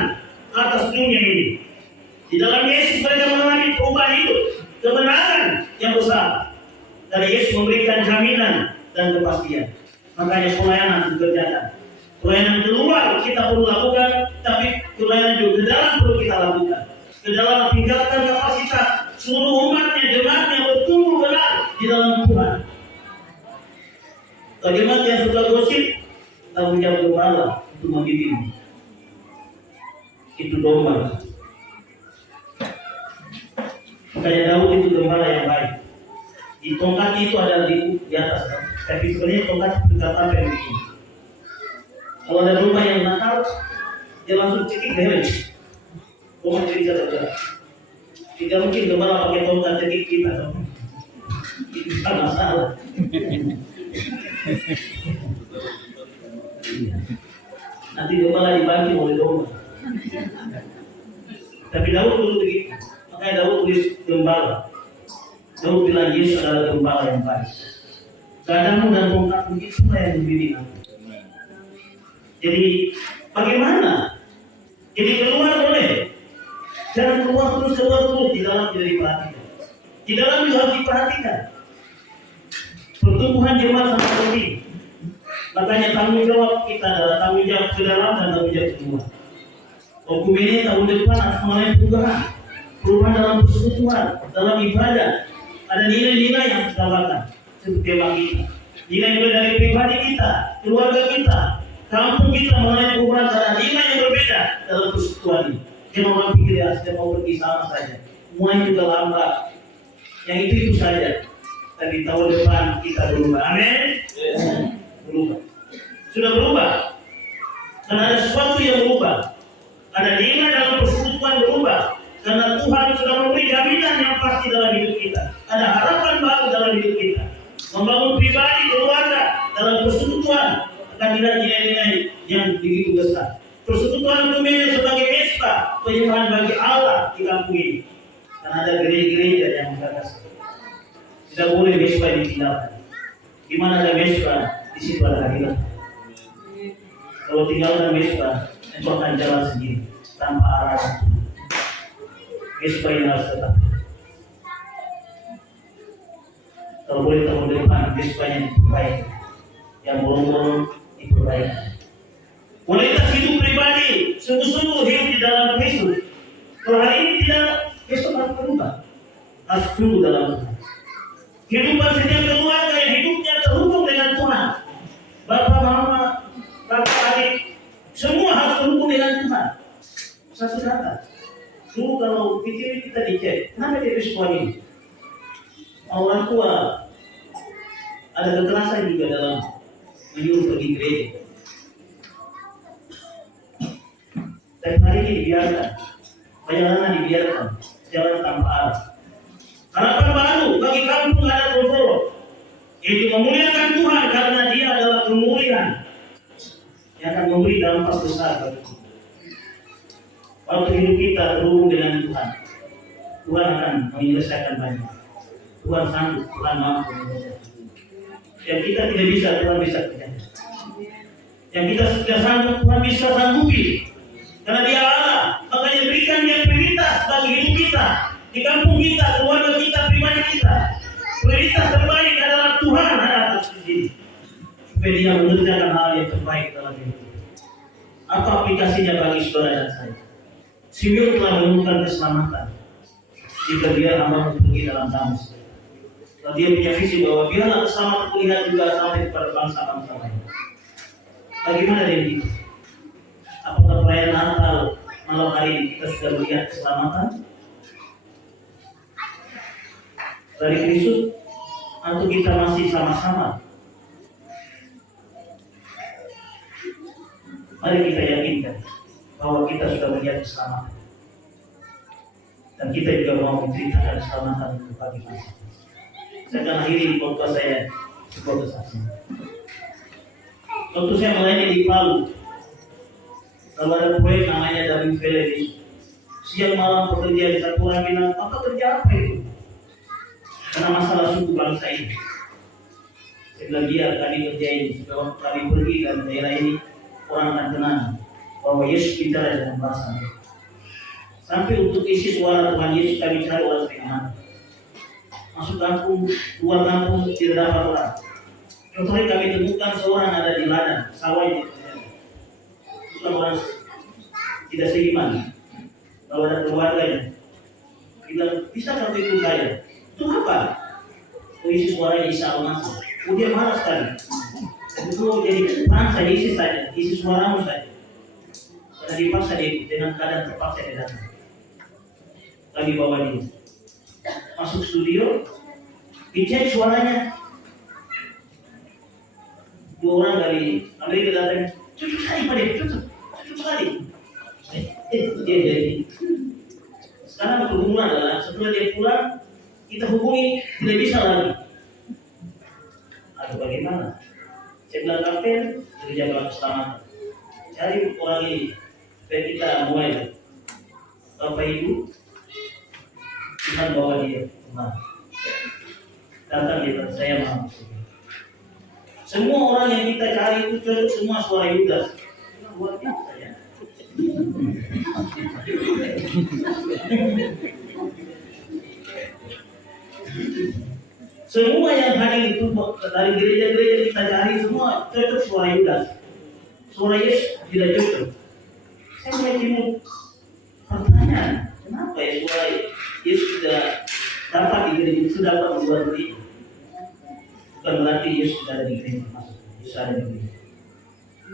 atas dunia ini. Di dalam Yesus mereka mengalami perubahan hidup, kebenaran yang besar. Dan Yesus memberikan jaminan dan kepastian. Makanya pelayanan dikerjakan. Pelayanan keluar kita perlu lakukan, tapi pelayanan juga ke dalam perlu kita lakukan. Ke dalam tingkatkan kapasitas seluruh umatnya, jemaatnya bertumbuh benar di dalam Tuhan. Bagaimana yang suka gosip, tanggung jawab gembala untuk membimbing. Itu domba. Makanya Daud itu gembala yang baik. Di tongkatnya itu ada di atas, tapi sebenarnya tongkat berkata begini. Kalau ada domba yang nakal, dia langsung cekik beres. Domba jadi saja. Tidak mungkin gembala pakai tongkat cekik kita. Itu bukan masalah. Nanti gembala dibanting oleh domba. Tapi Daud dulu begitu. Makanya Daud tulis gembala. Daud bilang Yesus adalah gembala yang baik. Gadangmu dan tongkat begitu yang membimbing aku. Jadi bagaimana? Jadi keluar boleh. Jangan keluar terus di dalam tidak diperhatikan. Di dalam juga harus diperhatikan. Pertumbuhan jemaat sangat penting. Makanya tanggung jawab kita adalah tanggung jawab ke dalam dan tanggung jawab keluar. Hukum ini tahun depan harus mulai perubahan. Perubahan dalam persekutuan, dalam ibadah. Ada nilai-nilai yang kita lakukan seperti kita. Nilai dari pribadi kita, keluarga kita, kampung kita mulai perubahan karena nilai yang berbeda dalam persekutuan ini. Jangan orang pikir ya sudah mau pergi sama saja. Semuanya juga lambat. Yang itu saja. Tapi tahun depan kita berubah. Amin. Berubah. Sudah berubah. Karena ada sesuatu yang berubah. Ada nilai dalam persekutuan berubah. Karena Tuhan sudah memberi jaminan yang pasti dalam hidup kita. Ada harapan baru dalam hidup kita. Membangun pribadi, keluarga dalam persekutuan akan nilai-nilai yang begitu besar. Persekutuan Tumene sebagai mesbah penyembahan bagi Allah di kampung ini. Karena ada gereja-gereja yang menggagas. Tidak boleh mesbah ditinggalkan. Di mana ada mesbah, di situ ada hadirat. Kalau tinggalkan mesbah, itu akan jalan sendiri tanpa arah. Mesbah yang harus tetap. Kalau boleh tahun depan mesbahnya diperbaiki, yang bolong-bolong diperbaiki. Kualitas hidup pribadi sungguh-sungguh hidup di dalam Kristus. Kalau hari ini tidak, besok harus berubah. Harus sungguh dalam Tuhan. Kehidupan setiap keluarga yang hidupnya terhubung dengan Tuhan. Bapak, mama, kakak, adik, semua harus terhubung dengan Tuhan. Satu kata. Dulu kalau pikir kita dicek, kenapa dia sekolah ini? Orang tua ada kekerasan juga dalam menyuruh pergi gereja. Dan hari ini dibiarkan, perjalanan dibiarkan, jalan tanpa arah. Harapan baru bagi kampung ada Trofolo, yaitu memuliakan Tuhan karena Dia adalah kemuliaan yang akan memberi dampak besar bagi kita. Waktu hidup kita terhubung dengan Tuhan, Tuhan akan menyelesaikan banyak. Tuhan sanggup, Tuhan mampu menyelesaikan. Yang kita tidak bisa, Tuhan bisa kerjakan. Yang kita tidak sanggup, Tuhan bisa sanggupi. Karena Dia Allah, makanya berikan Dia prioritas bagi hidup kita. di kampung kita, keluarga kita, pribadi kita. Prioritas terbaik adalah Tuhan ada atas diri. Supaya dia mengerjakan hal yang terbaik dalam hidup. Apa aplikasinya bagi saudara dan saya? Simeon telah menemukan keselamatan jika dia hamba pergi dalam Damas. Lalu dia punya visi bahwa biarlah keselamatan terlihat juga sampai kepada bangsa-bangsa lain. Bagaimana dengan kita? Apakah perayaan Natal malam hari ini kita sudah melihat keselamatan dari Kristus, atau kita masih sama-sama? Mari kita yakinkan bahwa kita sudah melihat keselamatan, dan kita juga mau menceritakan keselamatan itu bagi bangsa. Saya akan akhiri di podcast saya sebuah kesaksian. Waktu saya melayani di Palu, kalau ada proyek namanya David Village, siang malam pekerja di satu orang bilang, apa kerja apa itu? Karena masalah suku bangsa ini. Saya bilang, biar kami kerjain, supaya waktu kami pergi dari daerah ini, orang akan kenal bahwa Yesus bicara dengan bahasa mereka. Sampai untuk isi suara Tuhan Yesus kami cari orang setengah mati. Masuk kampung, keluar kampung, tidak dapat orang. Contohnya kami temukan seorang ada di ladang, sawah ini. Bukan orang tidak seiman. Kalau ada keluarganya, bilang, bisa kamu ikut saya? Itu apa? Isi suaranya Isa Al-Masih. Dia marah sekali. Itu jadi perang saya isi suaramu saja. Karena dipaksa dia dengan keadaan terpaksa dia datang. Lagi bawa dia masuk studio, dicek suaranya. Dua orang dari Amerika datang, cucuk sekali pada dia, cucuk sekali. Dia jadi. Sekarang hubungan adalah setelah dia pulang, kita hubungi tidak bisa lagi. Atau bagaimana? Saya bilang kapten, kerja dalam keselamatan. Cari orang ini, supaya kita mulai. Bapak Ibu, Tuhan bawa dia kemana? Datang dia, saya mau. Semua orang yang kita cari itu cocok semua suara Yudas. Luar biasa ya. Semua yang hadir itu dari gereja-gereja kita cari semua cocok suara Yudas. Suara Yesus tidak cocok. Saya mulai timbul pertanyaan, kenapa ya suara Yesus tidak dapat di gereja, sudah dapat di luar gereja? Bukan berarti Yesus tidak ada di gereja, Yesus ada di gereja.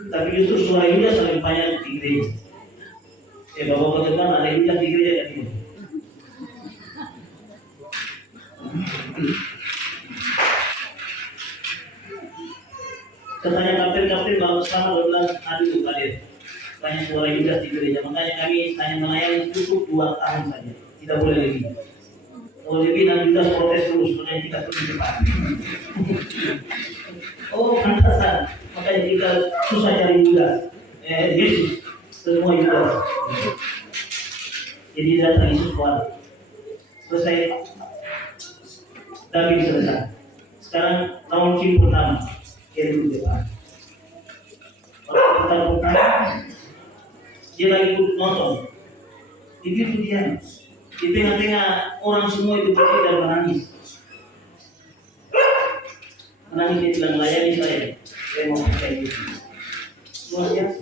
Tapi justru suara Yudas lebih banyak di gereja. Bapak bagaimana ada Yudas di gereja kan ini? Katanya kapten baru selama 12 hari hadir. Banyak suara Yudas di gereja, makanya kami hanya melayani cukup 2 tahun saja, tidak boleh lebih. Kalau lebih nanti Yudas protes terus, makanya kita pergi cepat. Oh pantasan, makanya kita susah cari Yudas. Yesus, semua Yudas. Jadi datang Yesus kuat. Selesai, David selesai. Sekarang lawan tim pertama. Waktu pertama dia lagi ikut nonton, begitu dia di tengah-tengah orang semua itu berdiri dan menangis. Dia bilang, layani saya mau percaya itu. Luar biasa.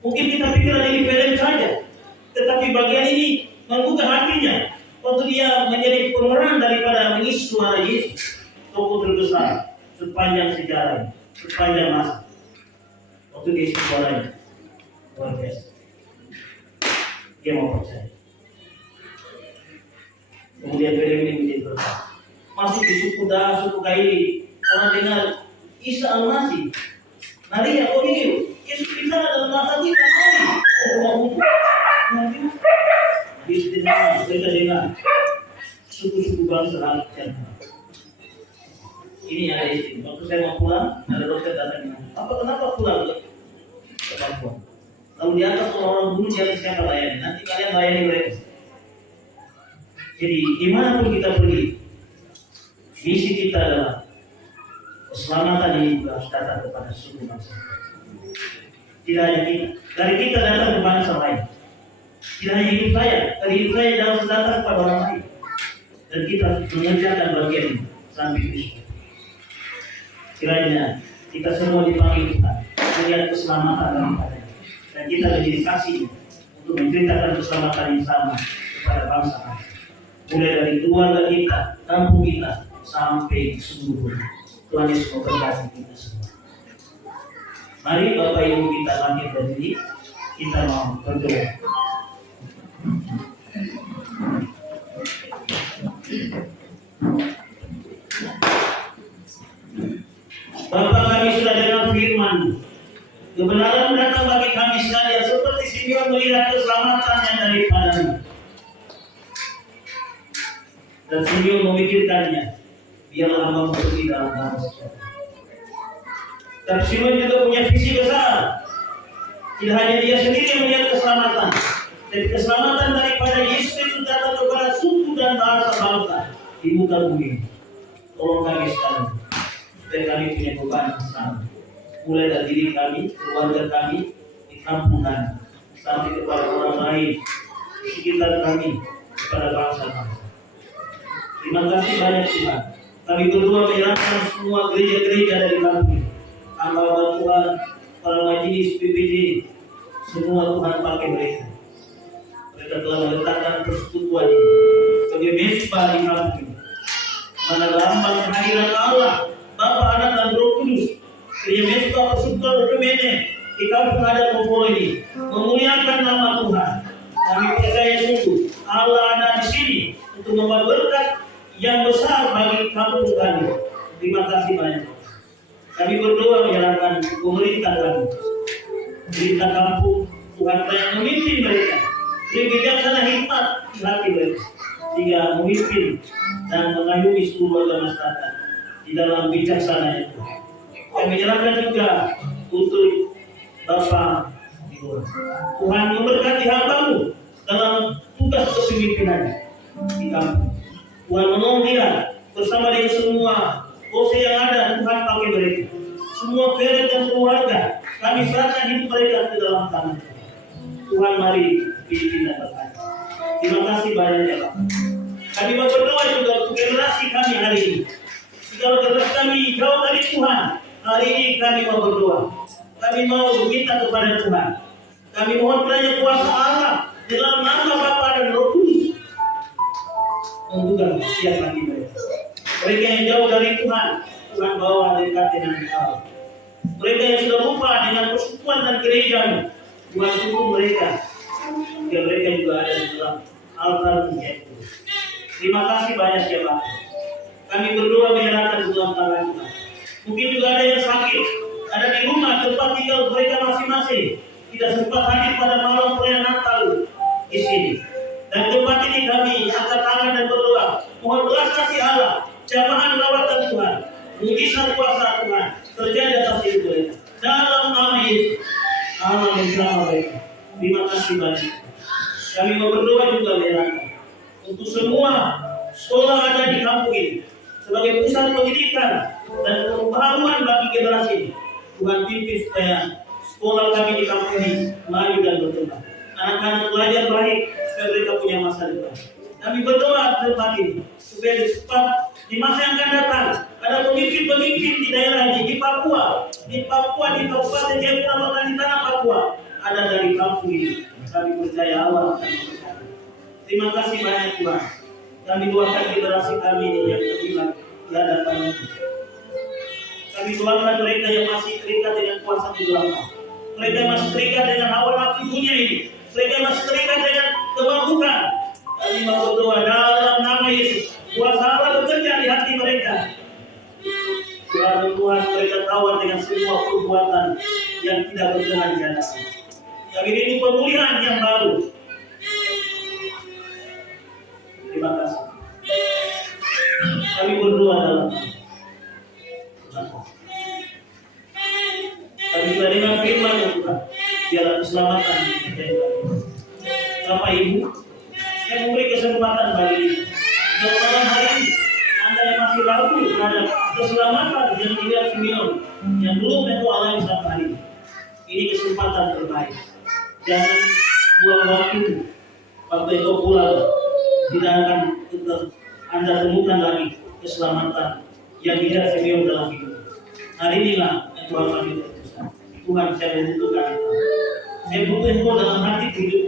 Mungkin kita pikir ini film saja, tetapi bagian ini menggugah hatinya. Waktu dia menjadi pemeran daripada mengisi suara Yesus, tokoh terbesar sepanjang sejarah, sepanjang masa. Waktu dia isi suaranya, luar biasa. Dia mau percaya. Kemudian film ini menjadi berkah. Masuk di suku Da, suku Kaili, orang dengar Isa Al-Masih. Nadia, oh ini Yesus bicara dalam mata kita. Yesus dengar, mereka dengar. Suku-suku bangsa lain yang ini ada istri. Waktu saya mau pulang, ada dokter datang. Kenapa pulang? Kemampuan. Lalu di atas orang bunuh dia siapa layani? Nanti kalian layani mereka. Jadi dimanapun kita pergi, misi kita adalah keselamatan ini juga harus datang kepada suku bangsa. Tidak hanya kita, dari kita datang ke bangsa lain. Tidak hanya hidup saya, tapi hidup saya harus datang kepada orang lain. Dan kita mengerjakan bagian ini sampai Kristus. Kiranya kita semua dipanggil Tuhan melihat keselamatan daripadanya, dan kita menjadi saksi untuk menceritakan keselamatan yang sama kepada bangsa-bangsa, mulai dari keluarga kita, kampung kita, sampai seluruh dunia. Tuhan Yesus memberkati kita semua. Mari Bapak Ibu kita bangkit berdiri, kita mau berdoa. Bapa, kami sudah dengar firman. Kebenaran datang bagi kami sekalian seperti Simeon melihat keselamatan yang daripadanya. Dan Simeon memikirkannya, biarlah hamba pergi dalam damai sejahtera. Tapi Simeon juga punya visi besar. Tidak hanya dia sendiri yang melihat keselamatan, tapi keselamatan daripada Yesus itu datang kepada suku dan bangsa-bangsa di muka bumi. Tolong kami sekalian, supaya kami punya beban bersama, mulai dari diri kami, keluarga kami, di kampung kami, sampai kepada orang lain di sekitar kami, kepada bangsa-bangsa. Terima kasih banyak Tuhan. Kami berdua menyerahkan semua gereja-gereja dari kami, hamba Tuhan, para majelis PPJ, semua Tuhan pakai mereka. Mereka telah meletakkan persekutuan ini sebagai mesbah di kampung ini, mana lambang kehadiran Allah, Bapa, Anak, dan Roh Kudus. Gereja mesbah persekutuan Remene di kampung adat Popolo ini memuliakan nama Tuhan. Kami percaya sungguh Allah ada di sini untuk membawa berkat yang besar bagi kampung kami. Terima kasih banyak. Kami berdoa menjalankan pemerintah kami, pemerintah kampung. Tuhan yang memimpin mereka, beri bijaksana hikmat di hati mereka, sehingga memimpin dan mengayomi seluruh warga masyarakat di dalam bijaksana itu. Kami menyerahkan juga untuk Bapak Ibu. Tuhan memberkati hamba-Mu dalam tugas kepemimpinan di kampung. Tuhan menolong dia bersama dengan semua bose yang ada. Tuhan pakai mereka, semua keret dan keluarga. Kami serahkan hidup mereka ke dalam tangan Tuhan. Mari pimpin dan berkati. Terima kasih banyak ya Pak. Kami mau berdoa juga untuk generasi kami hari ini. Segala generasi kami jauh dari Tuhan, hari ini kami mau berdoa. Kami mau meminta kepada Tuhan. Kami mohon kiranya kuasa Allah dalam nama Bapa dan Roh Kudus membuka setiap hati mereka. Mereka yang jauh dari Tuhan, Tuhan bawa dekat dengan Allah. Mereka yang sudah lupa dengan persekutuan dan gereja-Mu, Tuhan tuntun mereka, biar mereka juga ada di dalam altar itu. Terima kasih banyak ya Pak. Kami berdoa menyerahkan ke dalam tangan Tuhan. Mungkin juga ada yang sakit, ada di rumah tempat tinggal mereka masing-masing, tidak sempat hadir pada malam perayaan Natal di sini. Dan tempat ini kami angkat tangan dan berdoa, mohon belas kasih Allah, jamaah lawatan Tuhan, mujizat kuasa Tuhan terjadi atas hidup mereka. Dalam nama Yesus, Allah menjamah mereka. Terima kasih banyak. Kami mau berdoa juga menyerahkan untuk semua sekolah ada di kampung ini sebagai pusat pendidikan dan pembaharuan bagi generasi ini. Tuhan pimpin supaya sekolah kami di kampung ini maju dan berkembang. Anak-anak belajar baik supaya mereka punya masa depan. Kami berdoa tempat ini supaya di masa yang akan datang ada pemimpin-pemimpin di daerah ini, di Papua, di Kabupaten Jayapura, bahkan di tanah Papua ada dari kampung ini. Kami percaya Allah akan memberkati. Terima kasih banyak Tuhan. Kami doakan generasi kami ini yang terlibat di hadapan ini. Kami doakan mereka yang masih terikat dengan kuasa kegelapan, mereka yang masih terikat dengan hawa nafsu dunia ini, mereka yang masih terikat dengan kemampuan. Kami mau berdoa dalam nama Yesus, kuasa Allah bekerja di hati mereka. Tuhan membuat mereka tawar dengan semua perbuatan yang tidak berkenan di hadapan. Kami rindu pemulihan yang baru. Terima kasih. Kami berdoa dalam kami sudah dengar firman Tuhan, biarlah keselamatan Bapak Ibu. Saya memberi kesempatan bagi malam hari ini, Anda yang masih ragu terhadap keselamatan yang dilihat Simeon yang belum tentu alami sampai hari ini. Ini kesempatan terbaik. Jangan buang waktu engkau pulang, tidak akan Anda temukan lagi keselamatan yang tidak serius dalam hidup. Hari inilah yang Tuhan kami putuskan. Tuhan, saya membutuhkan Engkau. Saya butuh Engkau dalam hati hidup.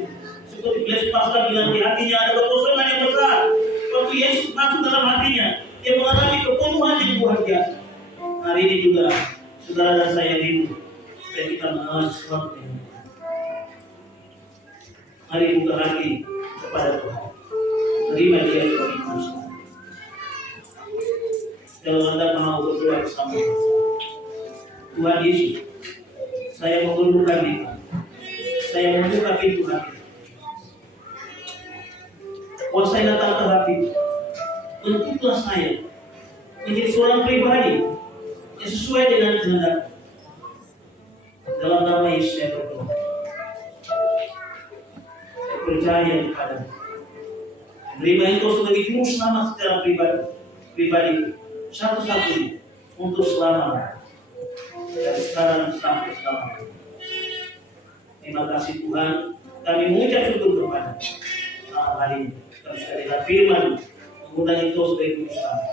Seperti Blaise Pascal bilang, di hatinya ada kekosongan yang besar. Waktu Yesus masuk dalam hatinya, dia mengalami kepenuhan yang luar biasa. Hari ini juga saudara dan saya rindu supaya kita mengalami sesuatu yang mari buka hati kepada Tuhan. Terima Dia sebagai manusia. Kalau Anda mau berdoa bersama Tuhan Yesus, saya mengundurkan diri. Saya membuka pintu hati. Kuasai datang ke hati. Bentuklah saya menjadi seorang pribadi yang sesuai dengan kehendak. Dalam nama Yesus saya berdoa. Saya percaya kepada-Mu. Terima Engkau sebagai juru selamat secara pribadi satu-satunya untuk selamanya. Dari sekarang sampai selamanya. Terima kasih Tuhan. Kami mengucap syukur kepada hari ini. Kami sekali lagi firman mengundang Engkau sebagai juru selamat.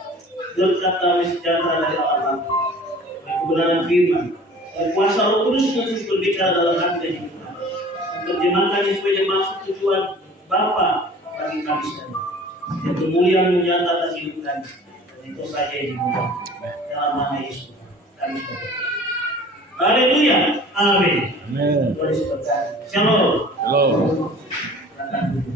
Berkat kami sejahtera dari Allah. Kebenaran firman. Dan kuasa Roh Kudus yang terus berbicara dalam hati dan hidup kami. Menerjemahkannya sebagai maksud tujuan Bapa bagi kami sekalian. Dan kemuliaan menyata atas hidup kami. Dan itu saja yang dimuliakan. Dalam nama Yesus kami berdoa. Haleluya. Amin. Amin. Shalom. Shalom.